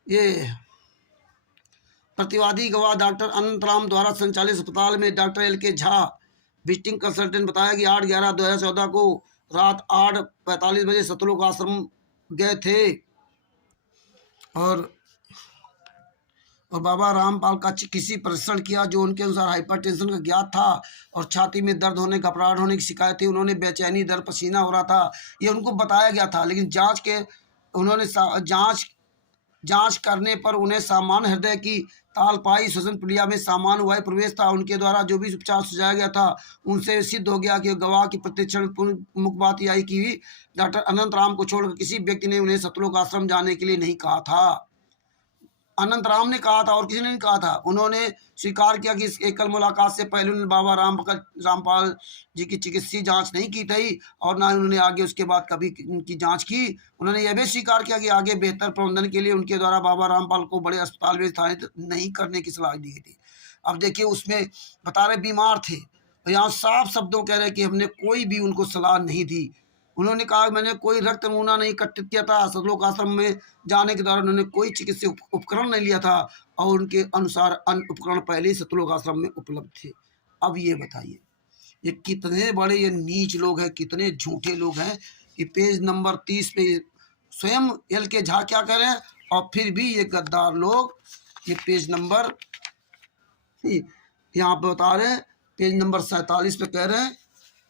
ये प्रतिवादी गवाह डॉक्टर अनंतराम द्वारा संचालित अस्पताल में doctor LK Jha visiting consultant बताया कि 8/11/2014 को रात 8:45 बजे सतलोक आश्रम गए थे और बाबा रामपाल का चिकित्सीय परीक्षण किया, जो उनके अनुसार हाइपरटेंशन का ज्ञात था और छाती में दर्द होने, घबराहट होने की शिकायत थी। उन्होंने बेचैनी, दर्द, पसीना हो रहा था, ये उनको बताया गया था। लेकिन जांच करने पर उन्हें सामान्य हृदय की तालपाई श्वसन प्रक्रिया में सामान्य वायु प्रवेश था। उनके द्वारा जो भी उपचार सुझाया गया था उनसे सिद्ध हो गया कि गवाह की प्रत्यक्षण मुख्य बात यह आई कि डॉक्टर अनंत राम को छोड़कर किसी व्यक्ति ने उन्हें सतलोक आश्रम जाने के लिए नहीं कहा था। अनंतराम ने कहा था और किसी ने नहीं कहा था। उन्होंने स्वीकार किया कि इस एकल मुलाकात से पहले उन्होंने बाबा रामपाल जी की चिकित्सीय जांच नहीं की थी और ना उन्होंने आगे उसके बाद कभी उनकी जांच की। उन्होंने यह भी स्वीकार किया कि आगे बेहतर प्रबंधन के लिए उनके द्वारा बाबा रामपाल को बड़े अस्पताल में स्थानांतरित नहीं करने की सलाह दी गई थी। अब देखिए उसमें बता रहे बीमार थे, तो यहाँ साफ शब्दों कह रहे कि हमने कोई भी उनको सलाह नहीं दी। उन्होंने कहा मैंने कोई रक्त नमूना नहीं एकत्रित किया था, सतलोक आश्रम में जाने के दौरान उन्होंने कोई चिकित्सीय उपकरण नहीं लिया था और उनके अनुसार अन्य उपकरण पहले ही सतलोक आश्रम में उपलब्ध थे। अब ये बताइए ये कितने बड़े ये नीच लोग हैं, कितने झूठे लोग हैं कि पेज नंबर 30 पे स्वयं LK झा क्या कह रहे हैं और फिर भी ये गद्दार लोग ये पेज नंबर यहाँ पे बता रहे हैं, पेज नंबर 47 पे कह रहे हैं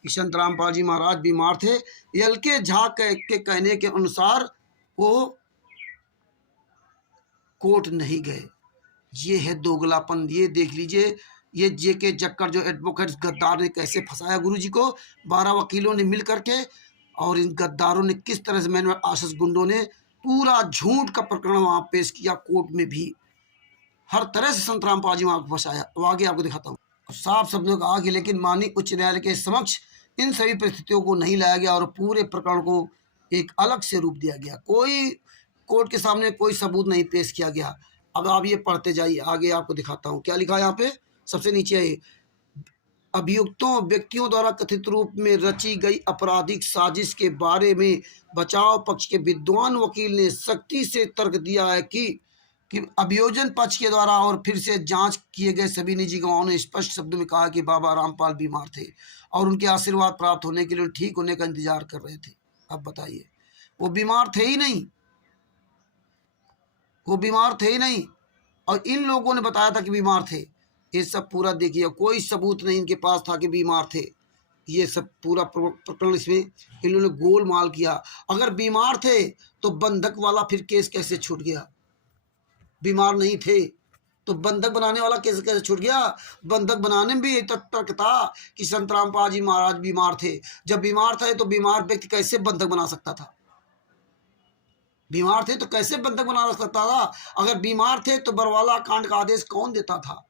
कि संत रामपाल जी महाराज बीमार थे। LK झा के कहने के अनुसार वो कोर्ट नहीं गए। ये है दोगलापन। ये देख लीजिए ये JK जक्कर जो एडवोकेट गद्दार ने कैसे फंसाया गुरु जी को। 12 वकीलों ने मिल करके और इन गद्दारों ने किस तरह से मैनुअल आशीष गुंडों ने पूरा झूठ का प्रकरण वहाँ पेश किया कोर्ट में भी। हर तरह से संत रामपाल जी वहाँ फंसाया। तो आगे आपको दिखाता हूँ। साफ शब्दों का आगे लेकिन माननीय उच्च न्यायालय के समक्ष इन सभी परिस्थितियों को नहीं लाया गया और पूरे प्रकरण को एक अलग से रूप दिया गया। कोई कोर्ट के सामने कोई सबूत नहीं पेश किया गया। अब आप ये पढ़ते जाइए, आगे आपको दिखाता हूँ क्या लिखा है यहाँ पे। सबसे नीचे है अभियुक्तों व्यक्तियों द्वारा कथित रूप में रची गई आपराधिक साजिश के बारे में बचाव पक्ष के विद्वान वकील ने सख्ती से तर्क दिया है कि अभियोजन पक्ष के द्वारा और फिर से जांच किए गए सभी निजी गवाहों ने स्पष्ट शब्दों में कहा कि बाबा रामपाल बीमार थे और उनके आशीर्वाद प्राप्त होने के लिए ठीक होने का इंतजार कर रहे थे। अब बताइए वो बीमार थे ही नहीं, वो बीमार थे ही नहीं और इन लोगों ने बताया था कि बीमार थे। ये सब पूरा देखिए, कोई सबूत नहीं इनके पास था कि बीमार थे। ये सब पूरा प्रकरण इसमें इन्होंने गोलमाल किया। अगर बीमार थे तो बंधक वाला फिर केस कैसे छूट गया? बीमार नहीं थे तो बंधक बनाने वाला कैसे कैसे छूट गया? बंधक बनाने में भी ये तर्क था कि संत रामपाल जी महाराज बीमार थे। जब बीमार थे तो बीमार व्यक्ति कैसे बंधक बना सकता था? बीमार थे तो कैसे बंधक बना सकता था? अगर बीमार थे तो बरवाला कांड का आदेश कौन देता था?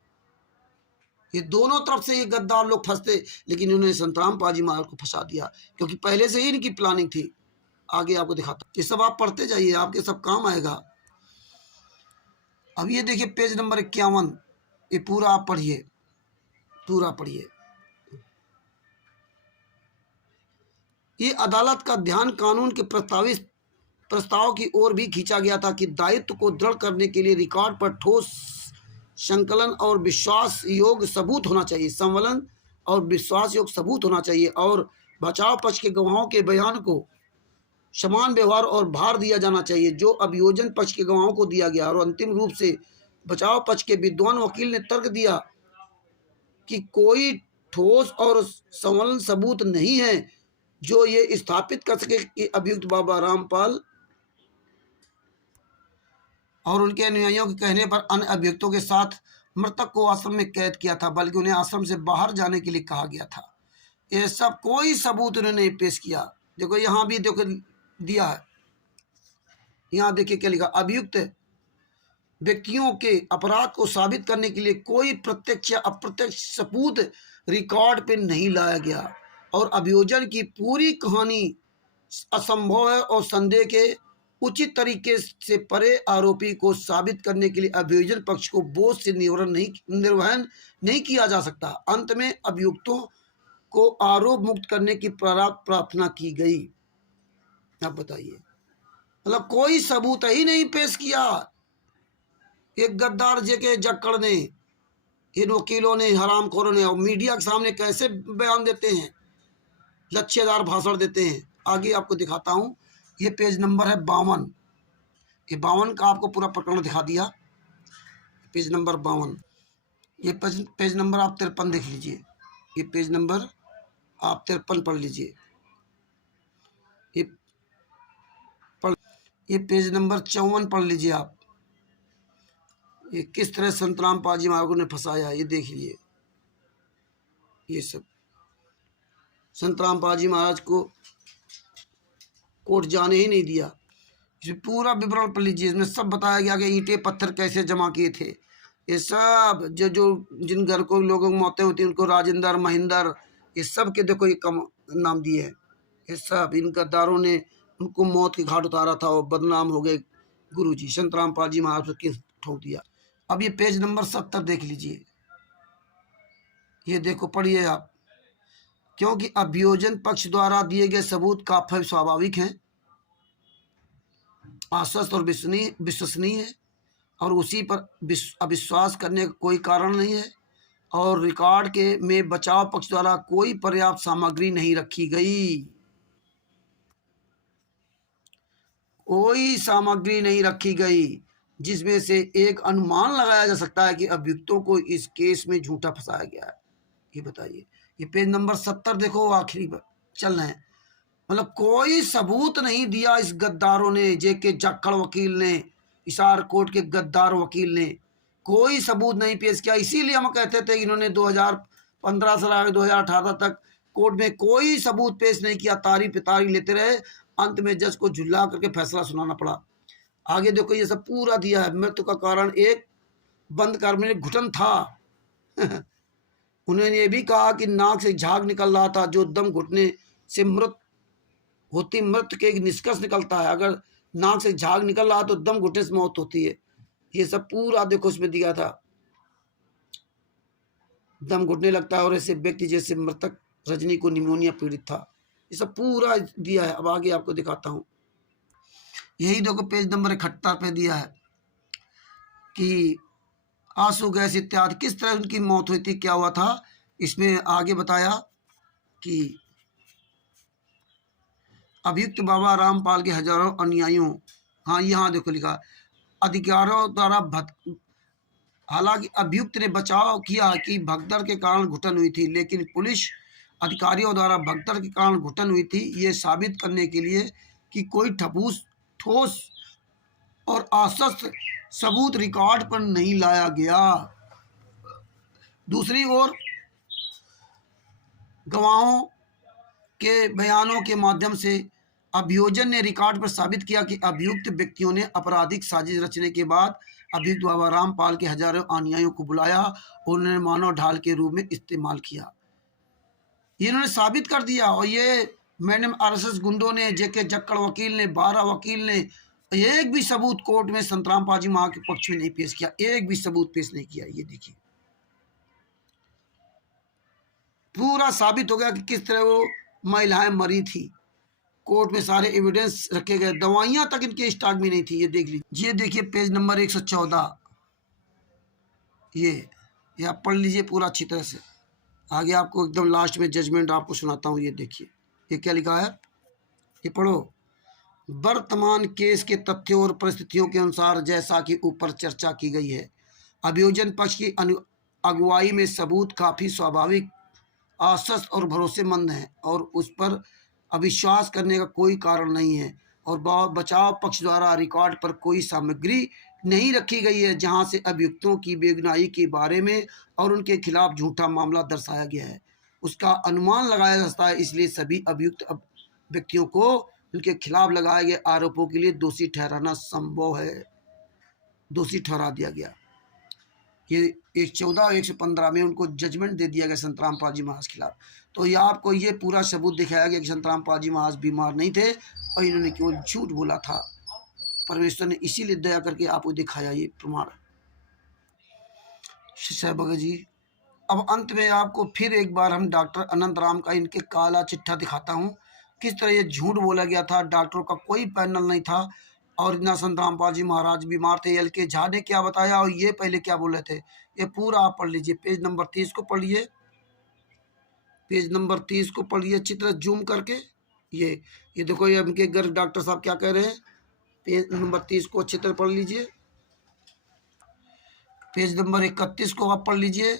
ये दोनों तरफ से ये गद्दार लोग फंसते, लेकिन इन्होंने संत रामपाल जी महाराज को फंसा दिया क्योंकि पहले से ही इनकी प्लानिंग थी। आगे आपको दिखाता हूं। ये सब आप पढ़ते जाइए, आपके सब काम आएगा। अब ये देखिए पेज नंबर 51, ये पूरा आप पढ़िए, पूरा पढ़िए। ये अदालत का ध्यान कानून के प्रस्तावित प्रस्ताव की ओर भी खींचा गया था कि दायित्व को दृढ़ करने के लिए रिकॉर्ड पर ठोस संकलन और विश्वास योग्य सबूत होना चाहिए, संवलन और विश्वास योग्य सबूत होना चाहिए और बचाव पक्ष के गवाहों के बयान को समान व्यवहार और भार दिया जाना चाहिए जो अभियोजन पक्ष के गवाहों को दिया गया। और अंतिम रूप से बचाव पक्ष के विद्वान वकील ने तर्क दिया कि कोई ठोस और संवलन सबूत नहीं है जो ये स्थापित कर सके कि अभियुक्त बाबा रामपाल और उनके अनुयायियों के कहने पर अन्य अभियुक्तों के साथ मृतक को आश्रम में कैद किया था, बल्कि उन्हें आश्रम से बाहर जाने के लिए कहा गया था। ये सब कोई सबूत उन्होंने नहीं पेश किया। देखो यहाँ भी देखो दिया है, यहाँ देखिए क्या लिखा, अभियुक्त व्यक्तियों के अपराध को साबित करने के लिए कोई प्रत्यक्ष या अप्रत्यक्ष सबूत रिकॉर्ड पे नहीं लाया गया और अभियोजन की पूरी कहानी असंभव है और संदेह के उचित तरीके से परे आरोपी को साबित करने के लिए अभियोजन पक्ष को बोझ से निर्वहन नहीं किया जा सकता। अंत में अभियुक्तों को आरोप मुक्त करने की प्रार्थना की गई। अब बताइए, मतलब कोई सबूत ही नहीं पेश किया। एक गद्दार JK जक्कड़ ने, इन वकीलों ने, हरामखोरों ने, और मीडिया के सामने कैसे बयान देते हैं, लच्छेदार भाषण देते हैं। आगे आपको दिखाता हूँ, ये पेज नंबर है 52। ये 52 का आपको पूरा प्रकरण दिखा दिया। पेज नंबर 52, ये पेज नंबर आप 53 देख लीजिए। ये पेज नंबर आप 53 पढ़ लीजिए। ये पेज नंबर 54 पढ़ लीजिए आप। ये किस तरह संत रामपाल जी महाराज ने फंसाया, ये देख लीजिए। ये सब संत रामपाल जी महाराज को कोर्ट जाने ही नहीं दिया। इसमें पूरा विवरण पढ़ लीजिए। इसमें सब बताया गया कि ईंटें पत्थर कैसे जमा किए थे। ये सब जो जो जिन घर को लोगों की मौतें होती हैं उनको राजेंद्र महेंद्र, ये सब के देखो ये कम नाम दिए हैं। ये सब इन गद्दारों ने उनको मौत के घाट उतारा था और बदनाम हो गए गुरु जी संत रामपाल जी महाराज को किस ठोक दिया। अब ये पेज नंबर 70 देख लीजिए। ये देखो पढ़िए आप। क्योंकि अभियोजन पक्ष द्वारा दिए गए सबूत काफी स्वाभाविक हैं, आश्वस्त और विश्वसनीय है और उसी पर अविश्वास करने का कोई कारण नहीं है, और रिकॉर्ड के में बचाव पक्ष द्वारा कोई पर्याप्त सामग्री नहीं रखी गई। कोई सामग्री नहीं रखी गई जिसमें से एक अनुमान लगाया जा सकता है कि अभियुक्तों को इस केस में झूठा फंसाया गया है। ये बताइए। ये पेज नंबर 70 देखो, आखिरी पर चल रहे हैं। मतलब कोई सबूत नहीं दिया इस गद्दारों ने, जेके जाखड़ वकील ने, हिसार कोर्ट के गद्दार वकील ने कोई सबूत नहीं पेश किया। इसीलिए हम कहते थे कि इन्होंने 2015 से लेकर 2018 तक कोर्ट में कोई सबूत पेश नहीं किया, तारी पे तारी लेते रहे। अंत में जज को झुल्ला करके फैसला सुनाना पड़ा। आगे देखो ये सब पूरा दिया है। मृत्यु का कारण एक बंद कार्बनिक घुटन था। उन्होंने ये भी कहा कि नाक से झाग निकल रहा था, जो दम घुटने से मृत्यु के एक निष्कर्ष निकलता है। अगर नाक से झाग निकल रहा तो दम घुटने से मौत होती है। ये सब पूरा देखो उसमें दिया था। दम घुटने लगता है और ऐसे व्यक्ति जैसे मृतक रजनी को निमोनिया पीड़ित था। ये सब पूरा दिया है। अब आगे आपको दिखाता हूँ। यही देखो पेज नंबर 71 पे दिया है कि आंसू गैस इत्यादि किस तरह उनकी मौत हुई थी, क्या हुआ था। इसमें आगे बताया कि अभियुक्त बाबा रामपाल के हजारों अनुयायियों, हाँ यहाँ देखो लिखा, अधिकारियों द्वारा हालांकि अभियुक्त ने बचाव किया कि भगदड़ के कारण घुटन हुई थी, लेकिन पुलिस अधिकारियों द्वारा भगदड़ के कारण घुटन हुई थी ये साबित करने के लिए कि कोई ठोस और आश्वस्त सबूत रिकॉर्ड पर नहीं लाया गया। दूसरी ओर गवाहों के बयानों के माध्यम से अभियोजन ने रिकॉर्ड पर साबित किया कि अभियुक्त व्यक्तियों ने आपराधिक साजिश रचने के बाद अभियुक्त बाबा रामपाल के हजारों अनुयायियों को बुलाया और उन्हें मानव ढाल के रूप में इस्तेमाल किया। इन्होंने साबित कर दिया। और ये मैडम आरएसएस गुंडों ने, जेके जक्कड़ वकील ने, 12 वकील ने एक भी सबूत कोर्ट में संत रामपाल जी महाराज के पक्ष में नहीं पेश किया, एक भी सबूत पेश नहीं किया। ये देखिए पूरा साबित हो गया कि किस तरह वो महिलाएं मरी थी। कोर्ट में सारे एविडेंस रखे गए, दवाइयां तक इनके स्टॉक में नहीं थी। ये देख लीजिए। ये देखिए पेज नंबर 114। ये आप पढ़ लीजिए पूरा अच्छी तरह से। आगे आपको एकदम लास्ट में जजमेंट आपको सुनाता हूँ। ये देखिए ये क्या लिखा है, ये पढ़ो। वर्तमान केस के तथ्यों और परिस्थितियों के अनुसार जैसा कि ऊपर चर्चा की गई है, अभियोजन पक्ष की अगुवाई में सबूत काफ़ी स्वाभाविक, आश्वस्त और भरोसेमंद हैं और उस पर अविश्वास करने का कोई कारण नहीं है। और बचाव पक्ष द्वारा रिकॉर्ड पर कोई सामग्री नहीं रखी गई है जहां से अभियुक्तों की बेगुनाही के बारे में और उनके खिलाफ झूठा मामला दर्शाया गया है। उसका अनुमान लगाया जा सकता है, इसलिए सभी अभियुक्त व्यक्तियों को उनके खिलाफ लगाए गए आरोपों के लिए दोषी ठहराना संभव है, दोषी ठहरा दिया गया। ये 114 और 115 में उनको जजमेंट दे दिया गया संत रामपाल जी महाराज के खिलाफ। तो ये आपको ये पूरा सबूत दिखाया गया कि संत रामपाल जी महाराज बीमार नहीं थे और इन्होंने केवल झूठ बोला था। परमेश्वर ने इसीलिए दया करके आपको दिखाया ये प्रमाण। साहब भगत जी, अब अंत में आपको फिर एक बार हम डॉक्टर अनंत राम का इनके काला चिट्ठा दिखाता हूँ, किस तरह ये झूठ बोला गया था। डॉक्टरों का कोई पैनल नहीं था और इतना संत रामपाल जी महाराज बीमार थे। एल के झा ने क्या बताया और ये पहले क्या बोले थे, ये पूरा आप पढ़ लीजिए। पेज नंबर 30 को पढ़िए, पेज नंबर 30 को पढ़िए अच्छी तरह जूम करके। ये देखो ये उनके गर्भ डॉक्टर साहब क्या कह रहे हैं। पेज नंबर 30 को अच्छी तरह पढ़ लीजिए। पेज नंबर 31 को आप पढ़ लीजिए।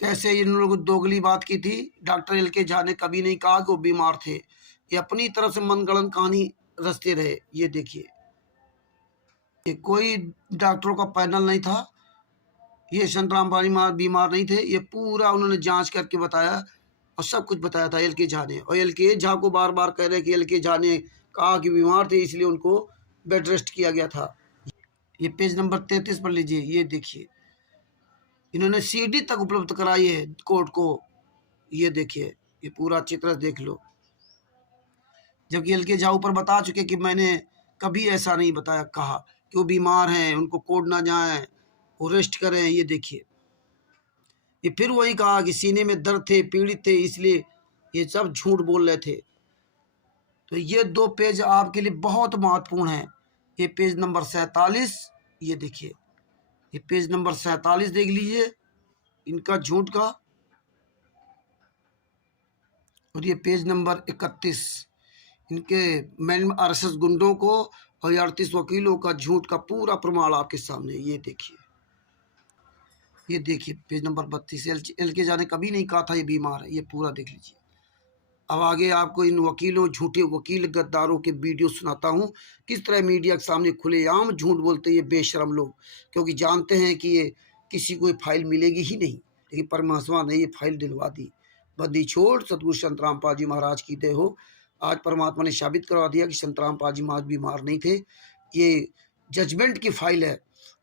कैसे इन लोगों ने दोगली बात की थी। डॉक्टर एल के झा ने कभी नहीं कहा कि वो बीमार थे, ये अपनी तरफ से मनगढ़ंत कहानी रचते रहे। ये देखिए ये कोई डॉक्टरों का पैनल नहीं था, ये संत रामपाल महाराज बीमार नहीं थे, ये पूरा उन्होंने जांच करके बताया और सब कुछ बताया था एल के झा ने। और एल के झा को बार बार कह रहे कि एल के झा ने कहा कि बीमार थे इसलिए उनको बेड रेस्ट किया गया था। ये पेज नंबर 33 पढ़ लीजिए। ये देखिए इन्होंने सीडी तक उपलब्ध कराई है कोर्ट को। ये देखिए ये पूरा चित्र देख लो, जबकि एलके झाऊ पर बता चुके कि मैंने कभी ऐसा नहीं बताया, कहा कि वो बीमार हैं, उनको कोर्ट ना जाएं, वो रेस्ट करें। ये देखिए ये फिर वही कहा कि सीने में दर्द थे, पीड़ित थे, इसलिए ये सब झूठ बोल रहे थे। तो ये 2 पेज आपके लिए बहुत महत्वपूर्ण है। ये पेज नंबर 47, ये देखिए ये पेज नंबर 47 देख लीजिए इनका झूठ का, और ये पेज नंबर 31 इनके मैन आरएसएस गुंडों को और 38 वकीलों का झूठ का पूरा प्रमाण आपके सामने। ये देखिए पेज नंबर 32 एलके झा ने कभी नहीं कहा था ये बीमार है। ये पूरा देख लीजिए। अब आगे आपको इन वकीलों, झूठे वकील, गद्दारों के वीडियो सुनाता हूँ किस तरह मीडिया के सामने खुलेआम झूठ बोलते हैं ये बेशरम लोग, क्योंकि जानते हैं कि ये किसी को फाइल मिलेगी ही नहीं। लेकिन परमात्मा ने ये फाइल दिलवा दी। बंदी छोड़ सतगुरु संत रामपाल जी महाराज की दे हो। आज परमात्मा ने साबित करवा दिया कि संत रामपाल जी महाराज बीमार नहीं थे। ये जजमेंट की फाइल है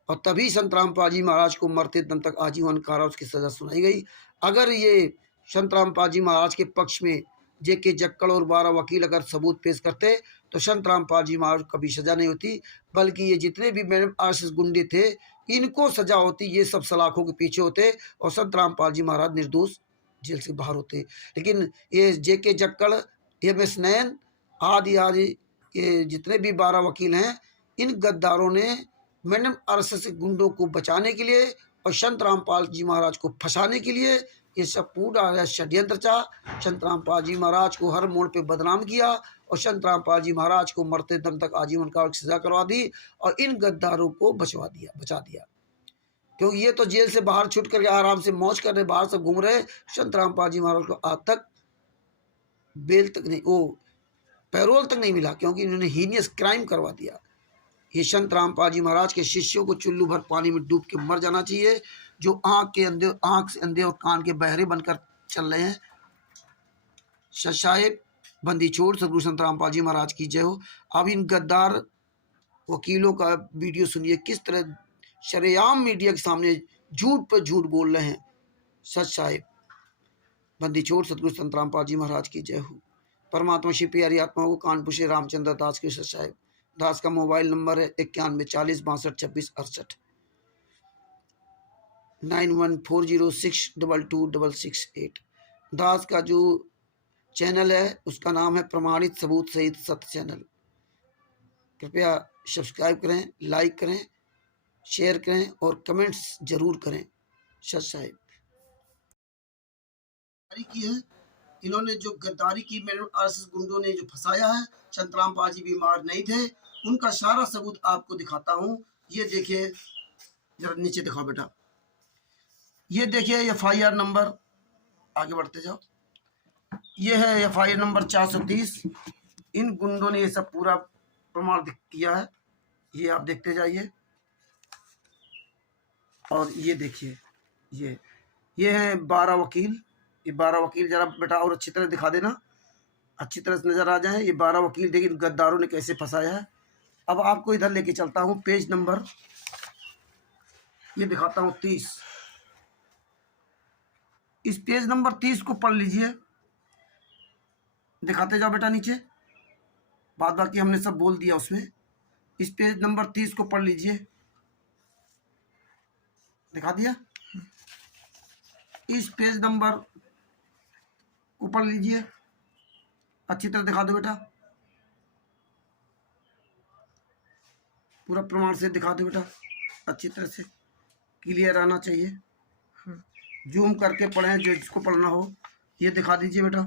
और तभी संत रामपाल जी महाराज को मरते दम तक आजीवन कारावास की सजा सुनाई गई। अगर ये संत रामपाल जी महाराज के पक्ष में जेके जक्कड़ और 12 वकील अगर सबूत पेश करते तो संत रामपाल जी महाराज को कभी सजा नहीं होती, बल्कि ये जितने भी मेरे आरएसएस गुंडे थे इनको सजा होती। ये सब सलाखों के पीछे होते और संत रामपाल जी महाराज निर्दोष जेल से बाहर होते। लेकिन ये जेके जक्कड़, एमएस नयन आदि ये जितने भी 12 वकील हैं, इन गद्दारों ने मैडम आरएसएस गुंडों को बचाने के लिए और संत रामपाल जी महाराज को फंसाने के लिए ये सब पूरा षड्यंत्र चाह संत रामपाल जी महाराज को हर मोड़ पे बदनाम किया और संत रामपाल जी महाराज को मरते दम तक आजीवन कारावास की सजा करवा दी और इन गद्दारों को बचा दिया। क्योंकि ये तो जेल से बाहर छूट करके आराम से मौज कर रहे, बाहर से घूम रहे। संत रामपाल जी महाराज को आज तक बेल तक नहीं, वो पैरोल तक नहीं मिला, क्योंकि इन्होंने हीनियस क्राइम करवा दिया। ये संत रामपाल जी महाराज के शिष्यों को चुल्लू भर पानी में डूब के मर जाना चाहिए, जो आंख से अंधे और कान के बहरे बनकर चल रहे हैं। सच साहेब, बंदी छोड़ सतगुरु संत रामपाल जी महाराज की जय हो। अब इन गद्दार वकीलों का वीडियो सुनिए किस तरह शरेआम मीडिया के सामने झूठ पर झूठ बोल रहे हैं। सच साहेब, बंदी छोड़ सतगुरु संत रामपाल जी महाराज की जय हो। परमात्मा श्री प्यारी आत्माओं को कानपुर से रामचंद्र दास के सच साहेब। दास का मोबाइल नंबर है 91 40 62 26 68, 9140622668। दास का जो चैनल है उसका नाम है प्रमाणित सबूत सहित सत्य चैनल। कृपया सब्सक्राइब करें, लाइक करें, शेयर करें और कमेंट्स जरूर करें। सच साहिब की है इन्होंने जो गद्दारी की, मेरे आरएसएस गुंडों ने जो फंसाया है। संत रामपाल जी बीमार नहीं थे, उनका सारा सबूत आपको दिखाता हूँ। ये देखिए, जरा नीचे दिखाओ बेटा। ये देखिए एफआईआर नंबर, आगे बढ़ते जाओ। ये है एफआईआर नंबर 430। इन गुंडों ने ये सब पूरा प्रमाण किया है। ये आप देखते जाइए। और ये देखिए ये है 12 वकील। ये 12 वकील जरा बेटा और अच्छी तरह दिखा देना, अच्छी तरह से नजर आ जाए। ये 12 वकील देखिए गद्दारों ने कैसे फंसाया है। अब आपको इधर लेके चलता हूँ, पेज नंबर ये दिखाता हूँ 30। इस पेज नंबर 30 को पढ़ लीजिए, दिखाते जाओ बेटा नीचे। बाद बाकी हमने सब बोल दिया उसमें। इस पेज नंबर 30 को पढ़ लीजिए, दिखा दिया। इस पेज नंबर को पढ़ लीजिए, अच्छी तरह दिखा दो बेटा, पूरा प्रमाण से दिखा दो बेटा, अच्छी तरह से क्लियर आना चाहिए। जूम करके पढ़ें जो जिसको पढ़ना हो। ये दिखा दीजिए बेटा।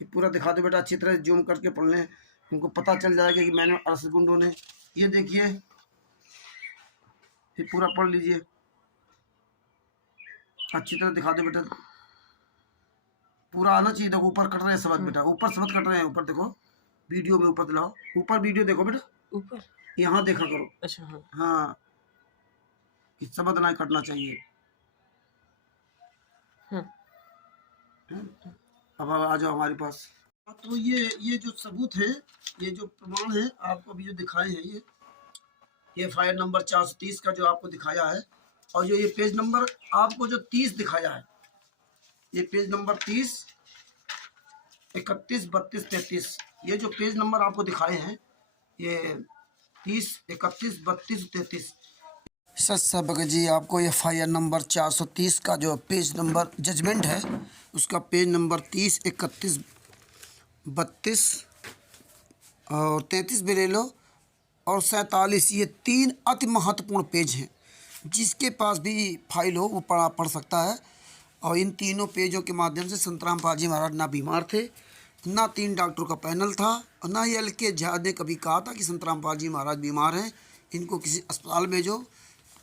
ये पूरा दिखा दो बेटा, अच्छी तरह जूम करके पढ़ लें, उनको पता चल जाएगा कि मैंने आरएसएस गुंडों ने। ये देखिए, ये पूरा पढ़ लीजिए, अच्छी तरह दिखा दो बेटा, पूरा आना चाहिए। देखो ऊपर कट रहे हैं सबक बेटा, ऊपर सबक कट रहे हैं। ऊपर देखो वीडियो में, ऊपर दिलाओ, ऊपर वीडियो देखो बेटा, ऊपर यहाँ देखा करो। अच्छा हाँ, इस सबक ना कटना चाहिए। अब आ जाओ हमारे पास। तो ये जो सबूत है, ये जो प्रमाण है आपको अभी जो दिखाए हैं, ये फाइल नंबर 430 का जो आपको दिखाया है, और जो ये पेज नंबर आपको जो 30 दिखाया है, ये पेज नंबर 30, 31, 32, 33, ये जो पेज नंबर आपको दिखाए हैं, ये 30, 31, 32, 33। सच साहब भगत जी, आपको FIR नंबर 430 का जो पेज नंबर जजमेंट है, उसका पेज नंबर 30, 31, 32 और 33 भी ले लो, और 47, ये 3 अति महत्वपूर्ण पेज हैं। जिसके पास भी फाइल हो वो पढ़ सकता है। और इन तीनों पेजों के माध्यम से संतराम पालजी महाराज ना बीमार थे, ना 3 डॉक्टरों का पैनल था, और ना ही LK झा ने कभी कहा था कि संतराम पालजी महाराज बीमार हैं, इनको किसी अस्पताल भेजो,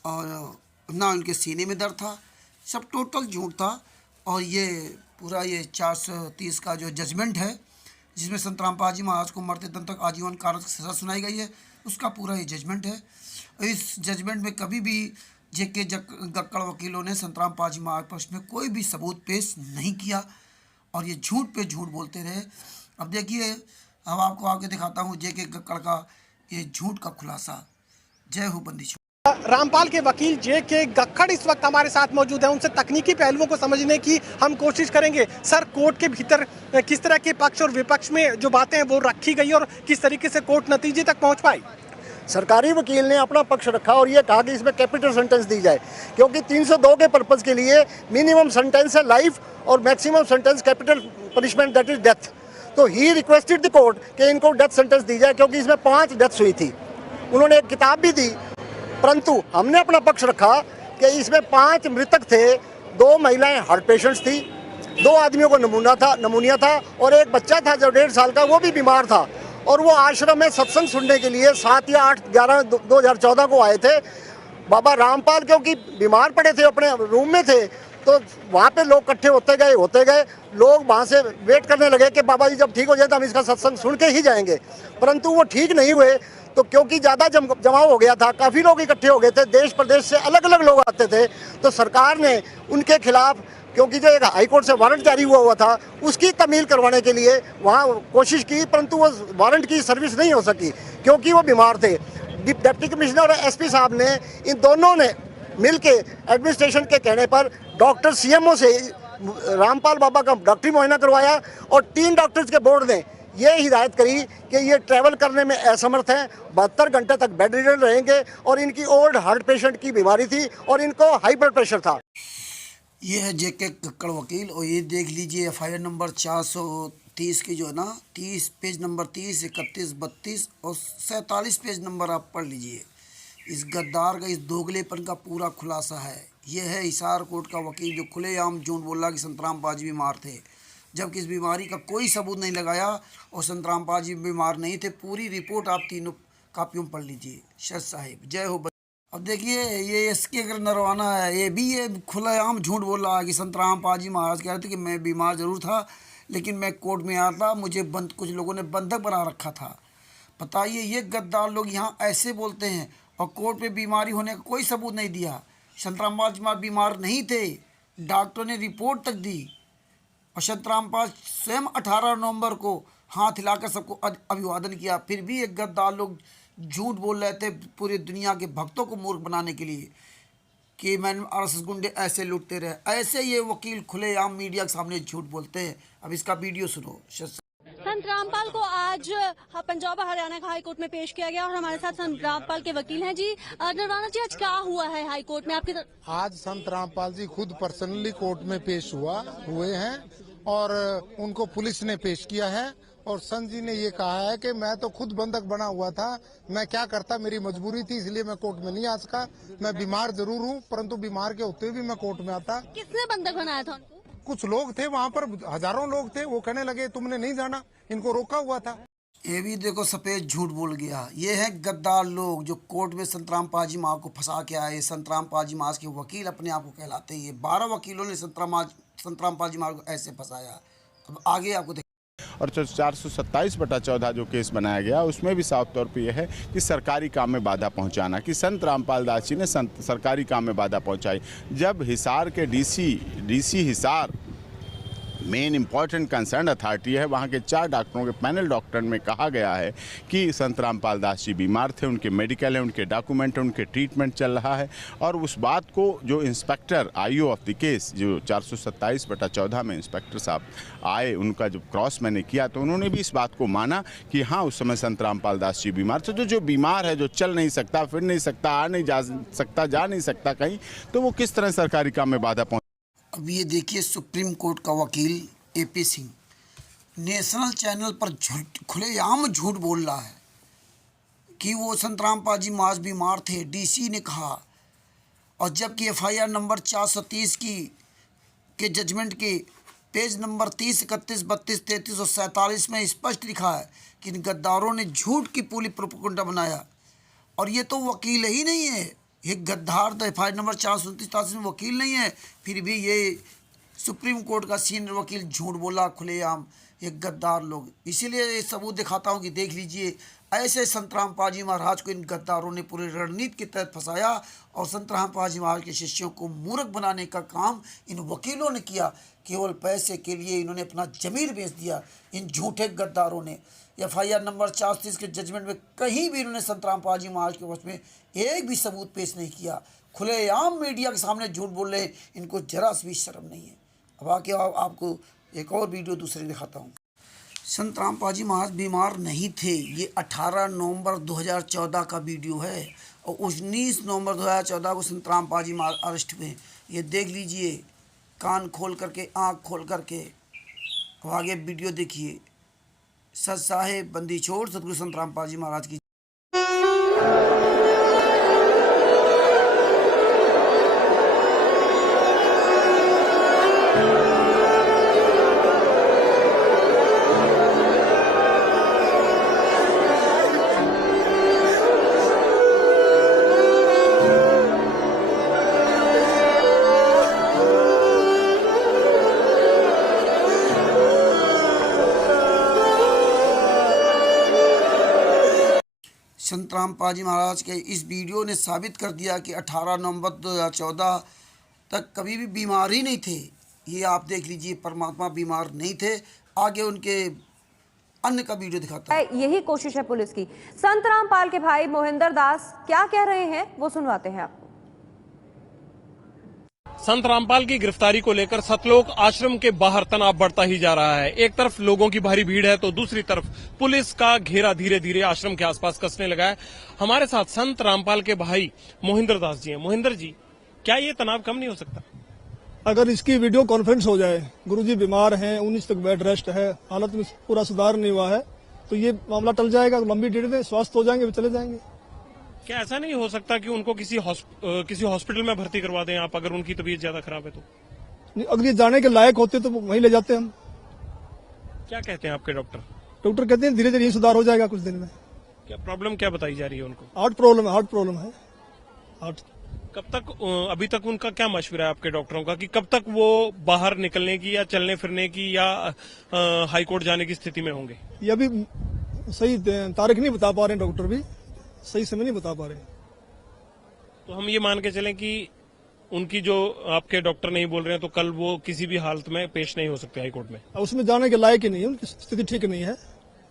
और ना उनके सीने में दर्द था। सब टोटल झूठ था। और ये पूरा ये 430 का जो जजमेंट है, जिसमें संतराम पालजी महाराज को मरते दम तक आजीवन कारावास की सज़ा सुनाई गई है, उसका पूरा ये जजमेंट है। इस जजमेंट में कभी भी JK गक्कड़ वकीलों ने संतराम पालजी महाराज पक्ष में कोई भी सबूत पेश नहीं किया, और ये झूठ पे झूठ बोलते रहे। अब देखिए, अब आपको आगे दिखाता हूँ JK गक्कड़ का ये झूठ का खुलासा। जय हो बंदी छोड़। रामपाल के वकील JK गक्कड़ इस वक्त हमारे साथ मौजूद हैं। उनसे तकनीकी पहलुओं को समझने की हम कोशिश करेंगे। सर, कोर्ट के भीतर किस तरह के पक्ष और विपक्ष में जो बातें हैं वो रखी गई और किस तरीके से कोर्ट नतीजे तक पहुंच पाई? सरकारी वकील ने अपना पक्ष रखा और ये कहा कि इसमें कैपिटल सेंटेंस दी जाए, क्योंकि 302 के पर्पज़ के लिए मिनिमम सेंटेंस है लाइफ और maximum sentence capital punishment, that is death. तो ही रिक्वेस्टेड द कोर्ट कि इनको डेथ सेंटेंस दी जाए, क्योंकि इसमें 5 डेथ्स हुई थी। उन्होंने एक किताब भी दी, परंतु हमने अपना पक्ष रखा कि इसमें 5 मृतक थे, 2 महिलाएं हार्ट पेशेंट्स थी, 2 आदमियों को नमूनिया था और एक बच्चा था जो 1.5 साल का, वो भी बीमार था। और वो आश्रम में सत्संग सुनने के लिए 7 या 8 11 2014 को आए थे। बाबा रामपाल क्योंकि बीमार पड़े थे, अपने रूम में थे, तो वहाँ पे लोग इकट्ठे होते गए। लोग वहाँ से वेट करने लगे कि बाबा जी जब ठीक हो जाए तो हम इसका सत्संग सुन के ही जाएंगे, परंतु वो ठीक नहीं हुए। तो क्योंकि ज़्यादा जमाव हो गया था, काफ़ी लोग इकट्ठे हो गए थे, देश प्रदेश से अलग अलग लोग आते थे, तो सरकार ने उनके खिलाफ, क्योंकि जो एक हाईकोर्ट से वारंट जारी हुआ था, उसकी तमील करवाने के लिए वहाँ कोशिश की, परंतु वो वारंट की सर्विस नहीं हो सकी क्योंकि वो बीमार थे। डिप्टी कमिश्नर और SP साहब ने, इन दोनों ने मिलके एडमिनिस्ट्रेशन के कहने पर डॉक्टर CMO से रामपाल बाबा का डॉक्टरी मुआयना करवाया, और 3 डॉक्टर्स के बोर्ड ने ये हिदायत करी कि ये ट्रैवल करने में असमर्थ हैं, 72 घंटे तक बेड रिडन रहेंगे, और इनकी ओल्ड हार्ट पेशेंट की बीमारी थी और इनको हाई ब्लड प्रेशर था। ये है JK गक्कड़ वकील, और ये देख लीजिए FIR नंबर 430 की जो है ना, 30 पेज नंबर 30, 31, 32 और 47 पेज नंबर आप पढ़ लीजिए। इस गद्दार का, इस दोगलेपन का पूरा खुलासा है। ये है हिसार कोर्ट का वकील जो खुलेआम झूठ बोला कि संतराम पालजी बीमार थे, जबकि इस बीमारी का कोई सबूत नहीं लगाया और संतराम पालजी बीमार नहीं थे। पूरी रिपोर्ट आप तीनों कापियों में पढ़ लीजिए। शह साहिब, जय हो। अब देखिए, ये SK अगर नरवाना है, ये भी ये खुलेआम झूठ बोल रहा है कि संतराम पालजी महाराज कह रहे थे कि मैं बीमार ज़रूर था, लेकिन मैं कोर्ट में आया था, मुझे कुछ लोगों ने बंधक बना रखा था। बताइए, ये गद्दार लोग यहाँ ऐसे बोलते हैं और कोर्ट में बीमारी होने का कोई सबूत नहीं दिया। संतराम पालजी महाराज बीमार नहीं थे, डॉक्टर ने रिपोर्ट तक दी, और संतराम पाल स्वयं 18 नवंबर को हाथ हिलाकर सबको अभिवादन किया। फिर भी एक गद्दार लोग झूठ बोल रहे थे पूरी दुनिया के भक्तों को मूर्ख बनाने के लिए कि मैंने RSS गुंडे ऐसे लूटते रहे। ऐसे ये वकील खुलेआम मीडिया के सामने झूठ बोलते हैं। अब इसका वीडियो सुनो। संत रामपाल को आज पंजाब हरियाणा का हाई कोर्ट में पेश किया गया, और हमारे साथ संत रामपाल के वकील हैं जी। नरवाना जी, आज क्या हुआ है हाई कोर्ट में आपकी तरफ? आज संत रामपाल जी खुद पर्सनली कोर्ट में पेश हुए हैं, और उनको पुलिस ने पेश किया है। और संत जी ने ये कहा है कि मैं तो खुद बंधक बना हुआ था, मैं क्या करता, मेरी मजबूरी थी, इसलिए मैं कोर्ट में नहीं आ सका। मैं बीमार जरूर हूँ, परंतु बीमार के होते हुए भी मैं कोर्ट में आता। किसने बंधक बनाया था उनको? कुछ लोग थे वहाँ पर, हजारों लोग थे, वो कहने लगे तुमने नहीं जाना, इनको रोका हुआ था। ये भी देखो सफ़ेद झूठ बोल गया। ये है गद्दार लोग जो कोर्ट में संतराम पालजी महाराज को फंसा के आए। संतराम पालजी महाराज के वकील अपने आप को कहलाते हैं। ये 12 वकीलों ने संतराम पालजी महाराज को ऐसे फंसाया। अब आगे आपको और 427/14 जो केस बनाया गया उसमें भी साफ तौर पे यह है कि सरकारी काम में बाधा पहुंचाना, कि संत रामपाल दास जी ने सरकारी काम में बाधा पहुंचाई। जब हिसार के DC Hisar main important concern authority है, वहाँ के 4 डॉक्टरों के पैनल डॉक्टर में कहा गया है कि संत रामपाल दास जी बीमार थे, उनके मेडिकल है, उनके डॉक्यूमेंट है, उनके ट्रीटमेंट चल रहा है। और उस बात को जो inspector IO of the case जो 427/14 में इंस्पेक्टर साहब आए, उनका जो क्रॉस मैंने किया तो उन्होंने भी इस बात को माना कि हाँ उस समय संत रामपाल दास जी बीमार थे। तो जो बीमार है, जो चल नहीं सकता, फिर नहीं सकता, आ नहीं जा सकता, जा नहीं सकता कहीं, तो वो किस तरह सरकारी काम में बाधा पहुँच। अब ये देखिए, सुप्रीम कोर्ट का वकील AP सिंह नेशनल चैनल पर खुलेआम झूठ बोल रहा है कि वो संत रामपाल जी महाराज बीमार थे, DC ने कहा। और जबकि FIR नंबर 430 के जजमेंट के पेज नंबर 30, 31, 32, 33 और 47 में स्पष्ट लिखा है कि इन गद्दारों ने झूठ की पूरी प्रोपेगेंडा बनाया। और ये तो वकील ही नहीं है, ये गद्दार तो FIR नंबर 437 में वकील नहीं है, फिर भी ये सुप्रीम कोर्ट का सीनियर वकील झूठ बोला खुलेआम। ये गद्दार लोग, इसीलिए ये सबूत दिखाता हूँ कि देख लीजिए, ऐसे संत रामपाल जी महाराज को इन गद्दारों ने पूरे रणनीति के तहत फंसाया और संत रामपाल जी महाराज के शिष्यों को मूर्ख बनाने का काम इन वकीलों ने किया। केवल पैसे के लिए इन्होंने अपना जमीर बेच दिया इन झूठे गद्दारों ने। FIR नंबर 430 के जजमेंट में कहीं भी इन्होंने संत रामपाल जी महाराज के पक्ष में एक भी सबूत पेश नहीं किया। खुलेआम मीडिया के सामने झूठ बोल रहे, इनको जरा सी भी शर्म नहीं है। अब आके आपको एक और वीडियो दूसरी दिखाता हूँ। संत रामपाल जी महाराज बीमार नहीं थे, ये 18 नवंबर 2014 का वीडियो है और 19 नवंबर 2014 को संत रामपाल जी महाराज अरेस्ट हुए। ये देख लीजिए, कान खोल करके, आँख खोल करके। अब आगे वीडियो देखिए। सत साहेब बंदी छोड़ सतगुरु संत रामपाल जी महाराज की। संत रामपाल जी महाराज के इस वीडियो ने साबित कर दिया कि 18 नवंबर 2014 तक कभी भी बीमार ही नहीं थे। ये आप देख लीजिए, परमात्मा बीमार नहीं थे। आगे उनके अन्य का वीडियो दिखाता है। यही कोशिश है पुलिस की। संत रामपाल के भाई मोहिंदर दास क्या कह रहे हैं वो सुनवाते हैं आपको। संत रामपाल की गिरफ्तारी को लेकर सतलोक आश्रम के बाहर तनाव बढ़ता ही जा रहा है। एक तरफ लोगों की भारी भीड़ है तो दूसरी तरफ पुलिस का घेरा धीरे धीरे आश्रम के आसपास कसने लगा है। हमारे साथ संत रामपाल के भाई मोहिंदर दास जी हैं। मोहिंदर जी, क्या ये तनाव कम नहीं हो सकता? अगर इसकी वीडियो कॉन्फ्रेंस हो जाए, गुरुजी बीमार हैं, 19 तक बेड रेस्ट है, हालत में पूरा सुधार नहीं हुआ है, तो ये मामला टल जाएगा। लंबी डेट में स्वस्थ हो जाएंगे, चले जाएंगे। क्या ऐसा नहीं हो सकता कि उनको किसी हॉस्पिटल में भर्ती करवा दें आप, अगर उनकी तबीयत ज्यादा खराब है तो? अगर ये जाने के लायक होते तो वहीं ले जाते हम। क्या कहते हैं आपके डॉक्टर? डॉक्टर कहते हैं धीरे धीरे ये सुधार हो जाएगा कुछ दिन में। क्या प्रॉब्लम क्या बताई जा रही है उनको? हार्ट प्रॉब्लम है। हार्ट। कब तक, अभी तक उनका क्या मशवरा है आपके डॉक्टरों का कि कब तक वो बाहर निकलने की या चलने फिरने की या हाईकोर्ट जाने की स्थिति में होंगे? ये अभी सही तारीख नहीं बता पा रहे हैं, डॉक्टर भी सही समय नहीं बता पा रहे। तो हम ये मान के चलें कि उनकी जो आपके डॉक्टर नहीं बोल रहे हैं तो कल वो किसी भी हालत में पेश नहीं हो सकते हाईकोर्ट में? उसमें जाने के लायक ही नहीं है, उनकी स्थिति ठीक नहीं है।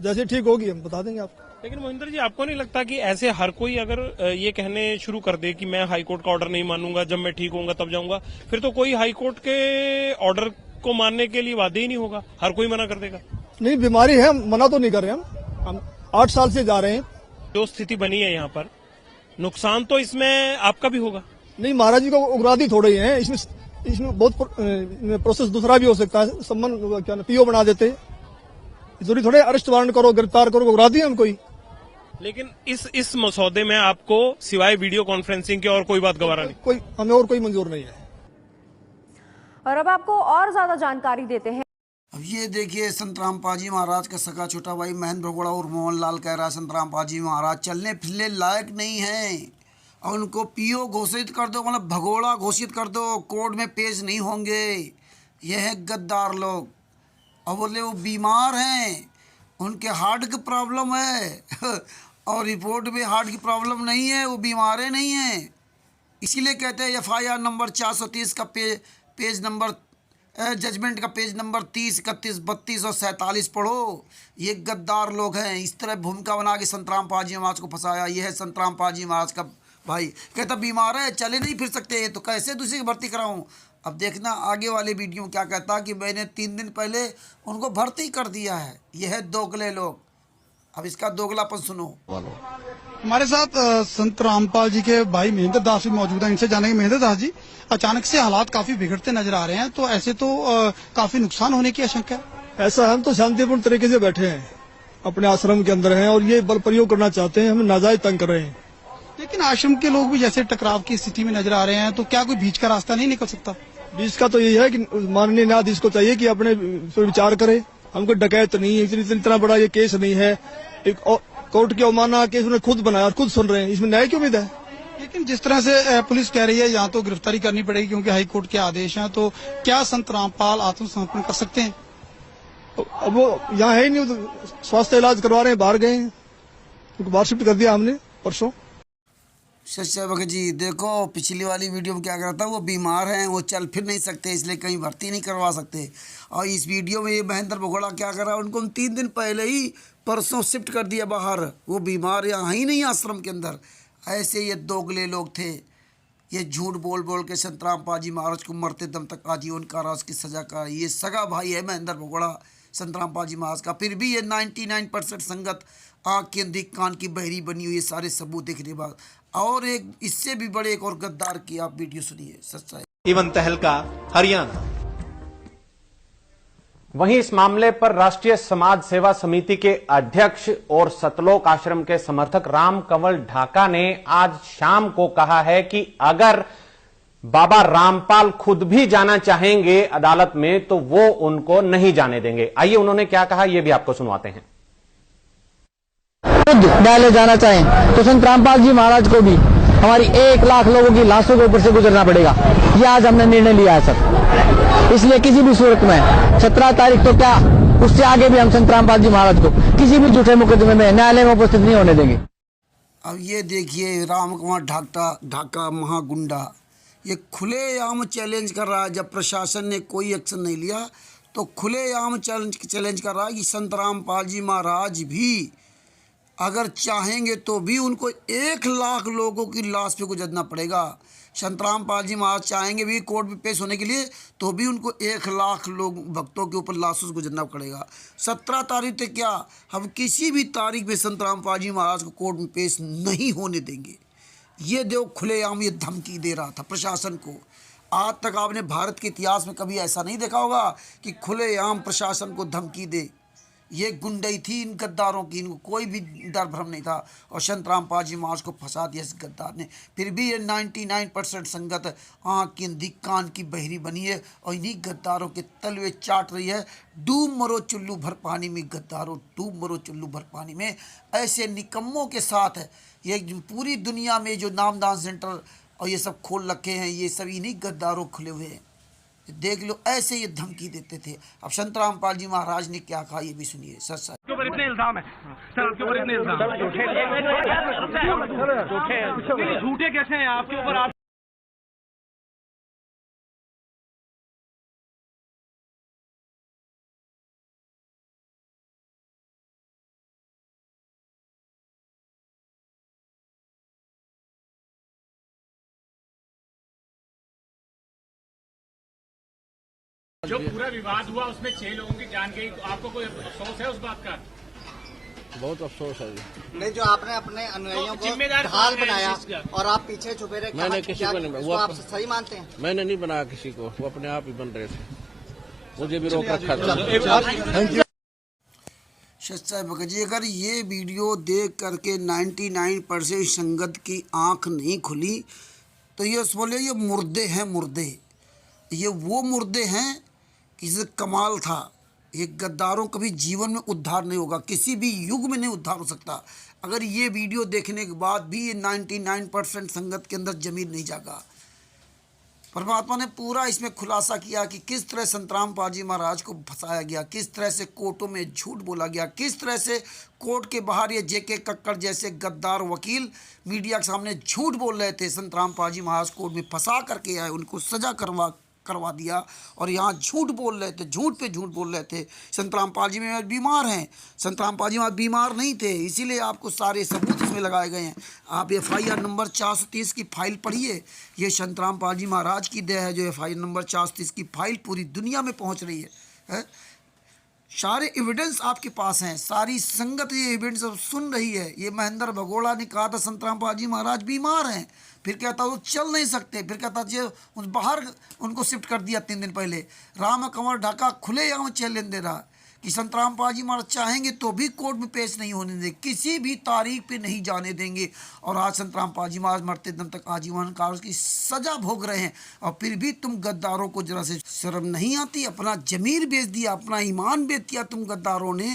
जैसे ठीक होगी हम बता देंगे आपको। लेकिन मोहिंदर जी, आपको नहीं लगता कि ऐसे हर कोई अगर ये कहने शुरू कर दे कि मैं हाईकोर्ट का ऑर्डर नहीं मानूंगा, जब मैं ठीक होऊंगा तब जाऊंगा, फिर तो कोई हाईकोर्ट के ऑर्डर को मानने के लिए वादे ही नहीं होगा, हर कोई मना कर देगा? नहीं, बीमारी है, मना तो नहीं कर रहे हम 8 साल से जा रहे हैं। जो स्थिति बनी है यहाँ पर, नुकसान तो इसमें आपका भी होगा। नहीं, महाराज जी को उग्रादी थोड़े ही है, इसमें बहुत प्रोसेस दूसरा भी हो सकता है। संबंध क्या PO बना देते, जरूरी थोड़े अरेस्ट वारंट करो, गिरफ्तार करो, उग्रादी हम कोई। लेकिन इस मसौदे में आपको सिवाय वीडियो कॉन्फ्रेंसिंग के और कोई बात गवारा नहीं? कोई हमें और कोई मंजूर नहीं है। और अब आपको और ज्यादा जानकारी देते हैं। अब ये देखिए, संत रामपाल जी महाराज का सगा छोटा भाई महेंद्र भगोड़ा और मोहन लाल कह रहा है संत रामपाल जी महाराज चलने फिरने लायक नहीं है और उनको PO घोषित कर दो, मतलब भगोड़ा घोषित कर दो, कोर्ट में पेश नहीं होंगे। यह है गद्दार लोग। और बोले वो बीमार हैं, उनके हार्ट की प्रॉब्लम है और रिपोर्ट में हार्ट की प्रॉब्लम नहीं है, वो बीमार नहीं हैं। इसीलिए कहते हैं FIR नंबर 430 का पेज नंबर जजमेंट का पेज नंबर 30, 31, 32 और 47 पढ़ो। ये गद्दार लोग हैं। इस तरह भूमिका बना के संतराम पालजी महाराज को फंसाया। ये है संतराम पालजी महाराज का भाई। कहता बीमार है, चले नहीं फिर सकते, तो कैसे दूसरी की भर्ती कराऊं। अब देखना आगे वाले वीडियो में क्या कहता कि मैंने 3 दिन पहले उनको भर्ती कर दिया है। ये है दोगले लोग। अब इसका दोगलापन सुनो। हमारे साथ संत रामपाल जी के भाई महेंद्र दास भी मौजूद हैं। इनसे जानेंगे, महेंद्र दास जी, अचानक से हालात काफी बिगड़ते नजर आ रहे हैं, तो ऐसे तो काफी नुकसान होने की आशंका है। ऐसा हम तो शांतिपूर्ण तरीके से बैठे हैं, अपने आश्रम के अंदर हैं और ये बल प्रयोग करना चाहते हैं, हमें नाजायज तंग कर रहे हैं। लेकिन आश्रम के लोग भी जैसे टकराव की स्थिति में नजर आ रहे हैं, तो क्या कोई बीच का रास्ता नहीं निकल सकता? बीच का तो यही है कि माननीय न्यायाधीश को चाहिए कि अपने विचार करे। हमको डकैत नहीं है, इतना बड़ा ये केस नहीं है, एक कोर्ट की अवमानना केस उन्होंने खुद बनाया और खुद सुन रहे हैं, इसमें न्याय की उम्मीद है। लेकिन जिस तरह से पुलिस कह रही है यहाँ तो गिरफ्तारी करनी पड़ेगी क्योंकि हाई कोर्ट के आदेश हैं, तो क्या संत रामपाल आत्मसमर्पण कर सकते हैं? अब वो यहाँ है ही नहीं, तो स्वास्थ्य इलाज करवा रहे हैं, बाहर गए हैं, उनको बाहर शिफ्ट कर दिया हमने परसों। सच्चा भगत जी देखो, पिछली वाली वीडियो में क्या कर रहा था, वो बीमार हैं, वो चल फिर नहीं सकते, इसलिए कहीं भर्ती नहीं करवा सकते। और इस वीडियो में ये महेंद्र भगोड़ा क्या कर रहा है, उनको हम 3 दिन पहले ही परसों शिफ्ट कर दिया बाहर। वो बीमार यहाँ ही नहीं आश्रम के अंदर। ऐसे ये दोगले लोग थे। ये झूठ बोल बोल के संतराम पालजी महाराज को मरते दम तक आजीवन कारावास की सजा का ये सगा भाई है महेंद्र भगोड़ा संतराम पालजी महाराज का। फिर भी ये 99% संगत आँख की अंधी कान की बहरी बनी हुई, ये सारे सबूत देखने के बाद। और एक इससे भी बड़े एक और गद्दार की आप वीडियो सुनिए। सच्चाई इवन तहलका, हरियाणा। वहीं इस मामले पर राष्ट्रीय समाज सेवा समिति के अध्यक्ष और सतलोक आश्रम के समर्थक राम कंवल ढाका ने आज शाम को कहा है कि अगर बाबा रामपाल खुद भी जाना चाहेंगे अदालत में तो वो उनको नहीं जाने देंगे। आइए उन्होंने क्या कहा ये भी आपको सुनवाते हैं। खुद न्यायालय जाना चाहें तो संत रामपाल जी महाराज को भी हमारी 1 लाख लोगों की लाशों के ऊपर से गुजरना पड़ेगा। ये आज हमने निर्णय लिया है सर। इसलिए किसी भी सूरत में 17 तारीख तो क्या उससे आगे भी हम संत रामपाल जी महाराज को किसी भी झूठे मुकदमे में न्यायालय में उपस्थित नहीं होने देंगे। अब ये देखिए राम कुमार ढाका महागुंडा ये खुलेआम चैलेंज कर रहा है। जब प्रशासन ने कोई एक्शन नहीं लिया तो खुलेआम चैलेंज कर रहा है कि संत रामपाल जी महाराज भी अगर चाहेंगे तो भी उनको 1 लाख लोगों की लाश पे गुजरना पड़ेगा। संत रामपाल जी महाराज चाहेंगे भी कोर्ट में पेश होने के लिए तो भी उनको 1 लाख लोग भक्तों के ऊपर लाशों से गुजरना पड़ेगा। 17 तारीख तक क्या हम किसी भी तारीख में संत रामपाल जी महाराज को कोर्ट में पेश नहीं होने देंगे। ये देखो खुलेआम ये धमकी दे रहा था प्रशासन को। आज तक आपने भारत के इतिहास में कभी ऐसा नहीं देखा होगा कि खुलेआम प्रशासन को धमकी दे। ये गुंडई थी इन गद्दारों की, इनको कोई भी डर भ्रम नहीं था और संत रामपाल जी महाराज को फंसा दिया इस गद्दार ने। फिर भी ये 99% संगत आँख की अंधी कान की बहरी बनी है और इन्हीं गद्दारों के तलवे चाट रही है। डूब मरो चुल्लू भर पानी में गद्दारों, डूब मरो चुल्लू भर पानी में। ऐसे निकम्मों के साथ ये पूरी दुनिया में जो नामदान सेंटर और ये सब खोल रखे हैं, ये सब इन्हीं गद्दारों खुले हुए हैं। देख लो ऐसे ये धमकी देते थे। अब संत रामपाल जी महाराज ने क्या कहा ये भी सुनिए। सच सच के ऊपर इतने इल्जाम है सर, आपके ऊपर इतने इल्जाम झूठे कैसे हैं आपके ऊपर? आप जो पूरा विवाद हुआ उसमें 6 लोगों की जान गई, तो आपको कोई अफसोस है उस बात का? बहुत अफसोस है जी। नहीं, जो आपने अपने अनुयायियों को ढाल बनाया और आप पीछे छुपे रहे, मैंने किसी को नहीं, वो आप सही मानते हैं? मैंने नहीं बनाया किसी को, वो अपने आप ही बन रहे थे, मुझे भी रोक रखा था। सच्चा भगत जी, अगर ये वीडियो देख करके 99% संगत की आंख नहीं खुली तो ये बोले ये मुर्दे हैं, मुर्दे। ये वो मुर्दे हैं किसी कमाल था। ये गद्दारों कभी जीवन में उद्धार नहीं होगा, किसी भी युग में नहीं उद्धार हो सकता। अगर ये वीडियो देखने के बाद भी ये 99% संगत के अंदर जमीन नहीं जागा। परमात्मा ने पूरा इसमें खुलासा किया कि किस तरह संत रामपाल जी महाराज को फंसाया गया, किस तरह से कोर्टों में झूठ बोला गया, किस तरह से कोर्ट के बाहर ये जेके कक्कड़ जैसे गद्दार वकील मीडिया के सामने झूठ बोल रहे थे। संत रामपाल जी महाराज कोर्ट में फंसा करके आए, उनको सजा करवा दिया और यहाँ झूठ बोल रहे थे, झूठ पे झूठ बोल रहे थे। संत रामपाल जी में बीमार हैं, संत रामपाल जी महाराज बीमार नहीं थे, इसीलिए आपको सारे सबूत इसमें लगाए गए हैं। आप FIR नंबर 430 की फाइल पढ़िए, ये संत रामपाल जी महाराज की देह है जो FIR नंबर 430 की फाइल पूरी दुनिया में पहुँच रही है। सारे एविडेंस आपके पास हैं, सारी संगत ये एविडेंस सुन रही है। ये महेंद्र भगोड़ा ने कहा था संत रामपाल जी महाराज बीमार हैं, फिर कहता वो चल नहीं सकते, फिर कहता जो बाहर उनको शिफ्ट कर दिया 3 दिन पहले। राम कंवर ढाका खुलेआम चैलेंज दे रहा कि संत रामपाल जी महाराज चाहेंगे तो भी कोर्ट में पेश नहीं होने देंगे, किसी भी तारीख पे नहीं जाने देंगे। और आज संत रामपाल जी महाराज मरते दम तक आजीवन कारावास की सजा भोग रहे हैं, और फिर भी तुम गद्दारों को जरा से शर्म नहीं आती? अपना जमीर बेच दिया, अपना ईमान बेच दिया तुम गद्दारों ने।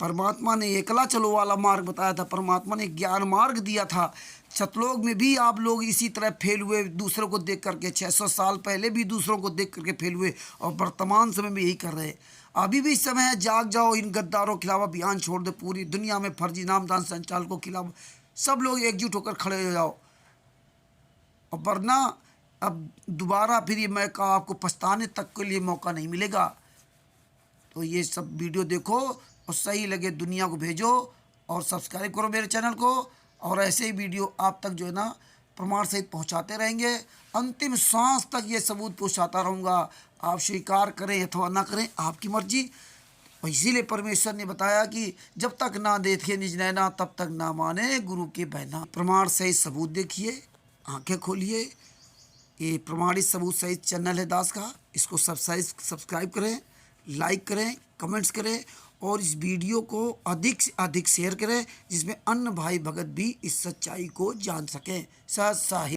परमात्मा ने एकला चलो वाला मार्ग बताया था, परमात्मा ने ज्ञान मार्ग दिया था। सतलोक में भी आप लोग इसी तरह फेल हुए, दूसरों को देख करके। 600 साल पहले भी दूसरों को देख करके फेल हुए, और वर्तमान समय में यही कर रहे हैं। अभी भी समय है, जाग जाओ, इन गद्दारों के खिलाफ अभियान छोड़ दो। पूरी दुनिया में फर्जी नामदान संचालकों के खिलाफ सब लोग एकजुट होकर खड़े हो जाओ, और वरना अब दोबारा फिर ये मौका आपको पछताने तक के लिए मौका नहीं मिलेगा। तो ये सब वीडियो देखो और सही लगे दुनिया को भेजो, और सब्सक्राइब करो मेरे चैनल को, और ऐसे ही वीडियो आप तक जो है ना प्रमाण सहित पहुंचाते रहेंगे। अंतिम सांस तक ये सबूत पहुंचाता रहूँगा। आप स्वीकार करें अथवा ना करें, आपकी मर्जी। और इसीलिए परमेश्वर ने बताया कि जब तक ना देखे निज नैना तब तक ना माने गुरु के बहना। प्रमाण सहित सबूत देखिए, आंखें खोलिए। ये प्रमाणित सबूत सहित चैनल है दास का, इसको सब्सक्राइब करें, लाइक करें, कमेंट्स करें, और इस वीडियो को अधिक से अधिक शेयर करें, जिसमें अन्य भाई भगत भी इस सच्चाई को जान सकें। सत साहिब।